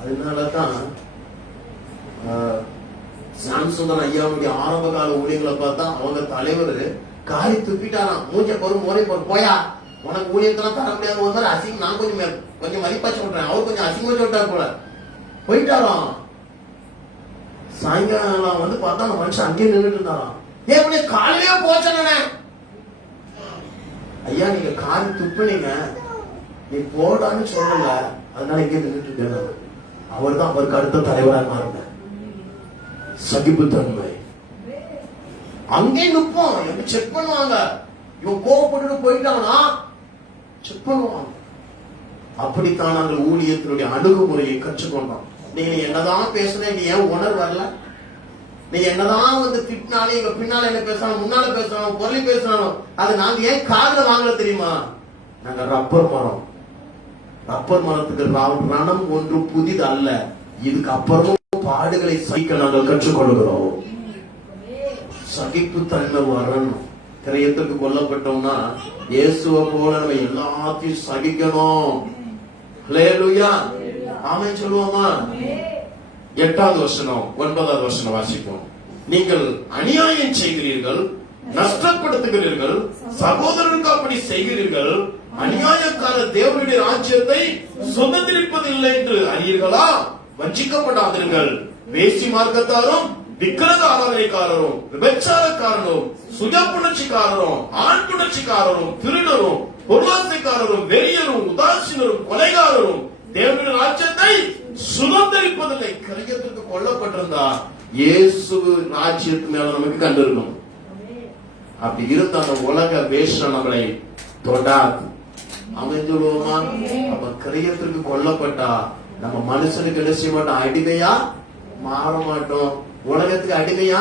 அதனாலதான் சாம்சுந்தன் ஐயாவுடைய ஆரம்ப கால ஊழியர்களை பார்த்தா அவங்க தலைவர் காரி துப்பிட்டாராம். மூஞ்ச பொறும் முறை போயா, உனக்கு ஊழியத்தெல்லாம் தர முடியாது. ஒரு மாதிரி அசிங்கம், நான் கொஞ்சம் மதிப்பா சொல்றேன், அவர் கொஞ்சம் அசிங்கமா சொல்லிட்டாரு போல. போயிட்டாராம். சாயங்காலம் வந்து பார்த்தா அந்த மனுஷன் அங்கேயே நின்றுட்டு இருந்தாராம். ஏன் காலையிலே போச்சே, ஐயா நீங்க காரி துப்புனீங்க, நீ போடான்னு சொல்லல, அதனால இங்கே நின்றுட்டு இருக்கேன். அவர் தான் அவருக்கு அடுத்த தலைவராக மாறின. சகிப்பு தன்மை. அங்கே நிற்போம், எப்படி செக் பண்ணுவாங்க. இவன் கோவப்பட்டு போயிட்டாங்கன்னா செக் பண்ணுவாங்க. அப்படித்தான் நாங்கள் ஊழியத்தினுடைய அணுகுமுறையை கற்றுக்கொண்டோம். நீங்க என்னதான் பேசுறேன், நீ ஏன் உணர்வு வரல? நீ என்னதான் வந்து திட்டினாலும், எங்க பின்னால என்ன பேசணும், முன்னால பேசணும், பொருளி பேசணும், அது நாங்க ஏன் காதுல வாங்கல தெரியுமா? நாங்க ரப்பர் மரம். ரப்பர் மரத்துக்கு ரணம் ஒன்று புதிது அல்ல. இதுக்கு அப்புறமும் பாடுகளை சகிக்க நாங்கள் கற்றுக்கொள்கிறோம். சகிப்பு தன்மை வரணும். கிரயத்துக்கு கொல்லப்பட்டோம்னா இயேசுவை போல நம்ம எல்லாத்தையும் சகிக்கணும். ஹல்லேலூயா, ஆமென் சொல்லுவோமா? 8வது வசனம் 9வது வசனம் வாசிப்போம். நீங்கள் அநியாயம் செய்கிறீர்கள், நஷ்டப்படுத்துகிறீர்கள், சகோதரனுக்கு அப்படி செய்கிறீர்கள், அநியாயக்கார தேவனுடைய ராஜ்யத்தை சுதந்திரிப்பதில்லை என்று அறியீர்களா? வஞ்சிக்கப்படாதீர்கள். வேசி மார்க்கத்தாரும், விக்கிரக ஆராதனைக்காரரும், விபச்சாரக்காரரும், சுய புணர்ச்சிக்காரரும், ஆண் புணர்ச்சிக்காரரும், திருடரும், பொருளாசைக்காரரும், வெறியரும், உதாசீனரும், கொலைகாரரும் தேவனுடைய ராஜ்யத்தை சுதந்திரிப்பதில்லை. கிரயத்திற்கு கொல்லப்பட்டிருந்தா இயேசு ராஜ்யத்து மேல நமக்கு கண்டிருக்கும். அப்படி இருந்த அந்த உலக வேஷம் நம்மளை தொடாது. அமைந்துள்ளோமா? நம்ம கிரயத்திற்கு கொல்லப்பட்டா நம்ம மனுஷனுக்கு என்ன செய்ய மாட்டோம்? அடிமையா மாற மாட்டோம். உலகத்துக்கு அடிமையா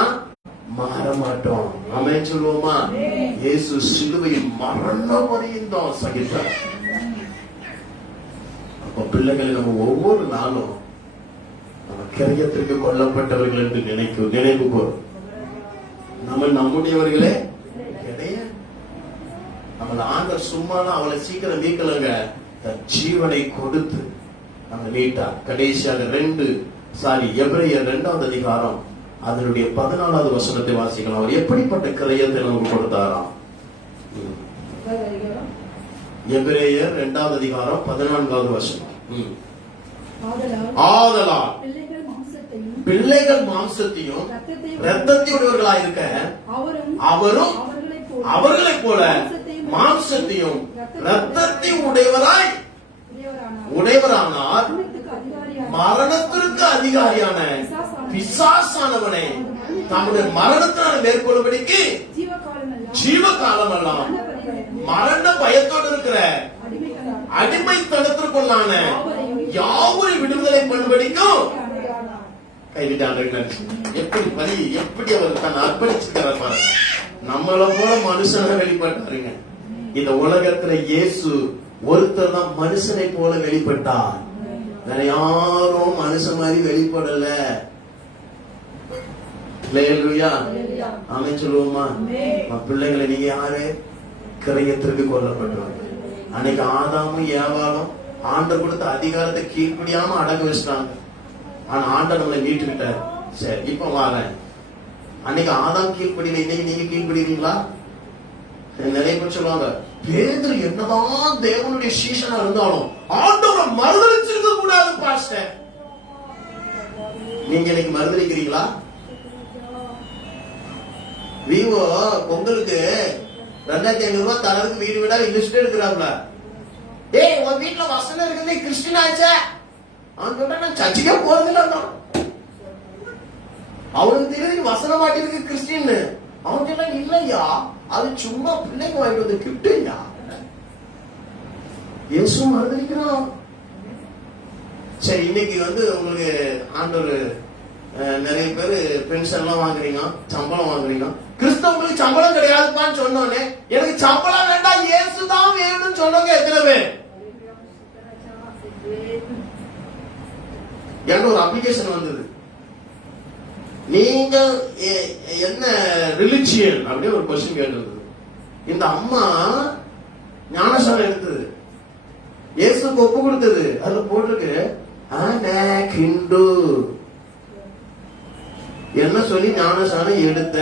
மாற மாட்டோம். ஆமென் சொல்லுவோமா? இயேசு சிலுவையில் மரண வரையும் சகித்தார். அப்ப பிள்ளைகளை நம்ம ஒவ்வொரு நாளும் நம்ம கிரயத்திற்கு கொல்லப்பட்டவர்கள் என்று நினைவு கூறும். நம்ம நம்முடையவர்களே கிடையாது. நம்மள ஆண்டவர் சும்மாலாம் அவளை சீக்கிரம் நீக்கலங்க, தன் ஜீவனை கொடுத்து நம்ம நீட்டா. கடைசியாக எபிரேயர் 2வது அதிகாரம் அதனுடைய 14வது வசனத்தை வாசிக்கலாம். அவர் எப்படிப்பட்ட கிரயத்தை நமக்கு கொடுத்தாராம்? எபிரேயர் 2வது அதிகாரம் 14வது வசனம். ஆதலால் பிள்ளைகள் மாம்சத்தையும் இரத்தத்தையுடையவர்களாய் இருக்க அவரும் அவர்களைப் போல மாம்சத்தையும் இரத்தத்தையும் உடையவரானார். மரணத்திற்கு அதிகாரியான பிசாசானவனை தம்முடைய மரணத்தினால் மேற்கொள்ளும்படிக்கு ஜீவகாலம் எல்லாம் மரண பயத்தோடு இருக்கிற அடிமைத்தனத்திற்குள்ளான யாவரை விடுதலை பண்ணும்படிக்கும் கைவிட்டார்கள். எப்படி அவர் தன்னை அர்ப்பணிச்சிருக்கிறார் பாருங்க. நம்மள போல மனுஷனை வெளிப்பட்டாருங்க. இந்த உலகத்துல இயேசு ஒருத்தர் தான் மனுஷனை போல வெளிப்பட்டார். வேற யாரும் மனுஷன் மாதிரி வெளிப்படல. ஆமென் சொல்லுவோமா? பிள்ளைகளை நீங்க யாரு? கிரயத்திற்கு கொல்லப்பட்டவங்க. அன்னைக்கு ஆதாமும் ஏவாளும் ஆண்டவர் கொடுத்த அதிகாரத்தை கீழ்ப்படியாம அடங்க வச்சிட்டாங்க. ஆனா ஆண்டவர் நம்மளை மீட்டுக்கிட்டார். சரி, இப்ப வாரேன். அன்னைக்கு ஆதாம் கீழ்ப்படியில, இன்னைக்கு நீங்க கீழ்ப்படுகிறீங்களா? நிறைய பேர் சொல்லுவாங்க, பேதுரு என்னதான் தேவனுடைய சீஷனா இருந்தாலும் ஆண்டவரை மறுதலிச்சிருக்க கூடாது பாஸ்டர். நீங்க இன்னைக்கு மறுதலிக்கிறீங்களா? விவோ பொங்கலுக்கு 2500 ரூபாய் தரதுக்கு வீடு வீடா லிஸ்ட் எடுக்கிறாங்களா? ஏய், உன் வீட்டுல வசனம் இருக்குது, கிறிஸ்டின் ஆச்சா? அவன் சொல்ற, நான் சர்ச்சுக்கே போறதில்ல. அவனுக்கு தெரியுது வசனம் மாட்டிருக்கு கிறிஸ்டின். அவன் சொல்ற, இல்லையா, அது சும்மா பிள்ளைங்க வாங்கிட்டு வந்து கிப்டுயா. இயேசு மறுதலிக்கிறான். சரி, இன்னைக்கு உங்களுக்கு ஆண்டவர் நிறைய பேர் பென்ஷன் எல்லாம் வாங்குறீங்க, சம்பளம் வாங்குறீங்க. கிறிஸ்தவங்களுக்கு சம்பளம் கிடையாதுப்பான்னு சொன்னோன்னே, எனக்கு சம்பளம் வேண்டாம், இயேசுதான் வேணும்னு சொன்னவங்க எத்தனை பேர்? எனக்கு ஒரு அப்ளிகேஷன் வந்தது. நீங்க என்ன ரிலிஜியன் அப்படின்னு ஒரு கொஸ்டின் கேட்டிருந்தது. இந்த அம்மா ஞானசாரம் எடுத்தது, இயேசுக்கு ஒப்பு கொடுத்தது. அதுல போட்டிருக்கு ஹிந்து என்ன சொல்லி ஞானசாரம் எடுத்த.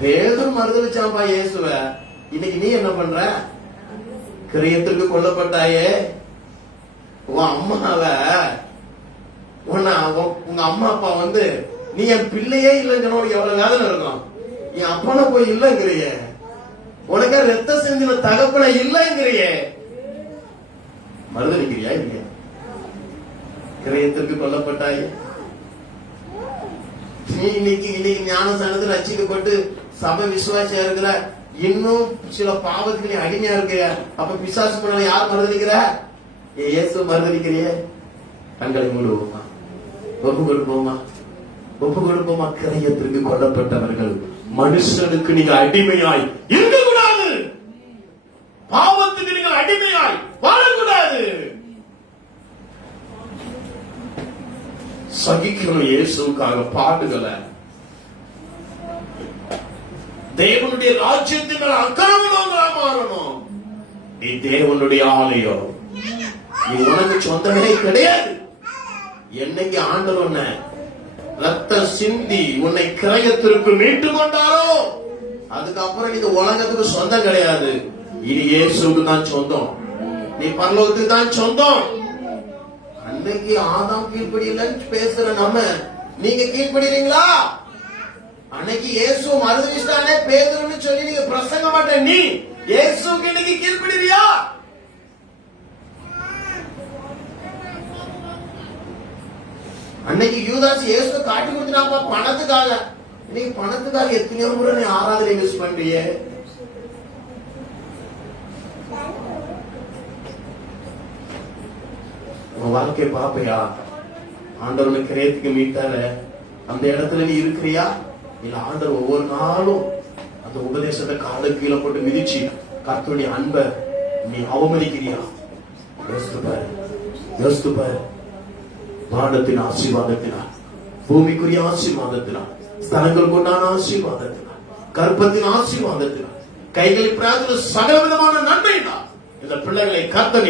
பேதுரு மறுதலிச்சாம்பா இயேசுவ. இன்னைக்கு நீ என்ன பண்ற? கிரயத்திற்கு கொல்லப்பட்டாயே. உன் அம்மாவ, உங்க அம்மா அப்பா நீ என் பிள்ளையே இல்லைன்னு எவ்வளவு வேதனை இருக்கும். என் அப்பனை போய் இல்லைங்கிறிய, உனக்கு ரத்த சிந்தின தகப்பனை இல்லைங்கிறிய. மறுதலிக்கிறியா இல்லையா? கிரயத்திற்கு கொல்லப்பட்டாயே. நீ இன்னைக்கு ஞானசானத்தில் ரட்சிக்கப்பட்டு சபை விசுவாசியா இருக்கிற, இன்னும் சில பாவத்துக்கு நீ அடிமையா இருக்கிற. அப்ப பிசாசு பண்ண யார் மறுதலிக்கிற? இயேசு மறுதலிக்கிறிய. கண்களை மூடுவோமா? ஒப்பு கொடுப்போமா? கிரயத்திற்கு கொல்லப்பட்டவர்கள். மனுஷனுக்கு நீங்க அடிமையாய் இருக்கக்கூடாது. பாவத்துக்கு நீங்கள் அடிமையாய் வாழக்கூடாது. சகிக்கணும் இயேசுக்காக பாடுகளை. தேவனுடைய ராஜ்யத்தின் அக்கிரமங்களா மாறணும். நீ தேவனுடைய ஆலயம். நீ உனக்கு சொந்தமே கிடையாது. என்னைக்கு ஆண்டவர் உன்னை ரத்தம் சிந்தி உன்னை கிரயத்திற்கு மீட்டு கொண்டாரோ, அதுக்கப்புறம் நீங்க உலகத்துக்கு சொந்தம் கிடையாது. இனி இயேசுக்கு தான் சொந்தம். நீ பரலோகத்துக்கு தான் சொந்தம். அன்னைக்கு ஆதாம் கீழ்ப்படியலன்னு பேசுற நம்ம, நீங்க கீழ்ப்படிறீங்களா? அன்னைக்கு இயேசு மறுதலிச்சிட்டானே பேதுருன்னு சொல்லி நீங்க பிரசங்க மாட்டேன். நீ இயேசுக்கு இன்னைக்கு கீழ்ப்படிறியா? அன்னைக்கு யூதாஸ் இயேசு காட்டி கொடுத்துட்டாப்பா பணத்துக்காக. இன்னைக்கு பணத்துக்காக எத்தனையோ முறை நீ ஆராதனை மிஸ் பண்றிய. உன் வாழ்க்கை பாப்பையா? ஆண்டவனை கிரயத்துக்கு மீட்டார அந்த இடத்துல நீ இருக்கிறியா? இல்ல ஆண்டவர் ஒவ்வொரு நாளும் அந்த உபதேசத்தை கால கீழே போட்டு மிதிச்சு கர்த்தருடைய அன்பை நீ அவமதிக்கிறியா? யோசித்து பாரு. வானத்தின் ஆசீர்வாதத்தினால், பூமிக்குரிய ஆசீர்வாதத்தினால், ஸ்தலங்கள் கொண்டான ஆசீர்வாதத்தினால், கற்பத்தின் ஆசீர்வாதத்தினால், கைகளில் பிரார்த்தனை சகல விதமான நன்மையினால் இந்த பிள்ளைகளை கர்த்தர்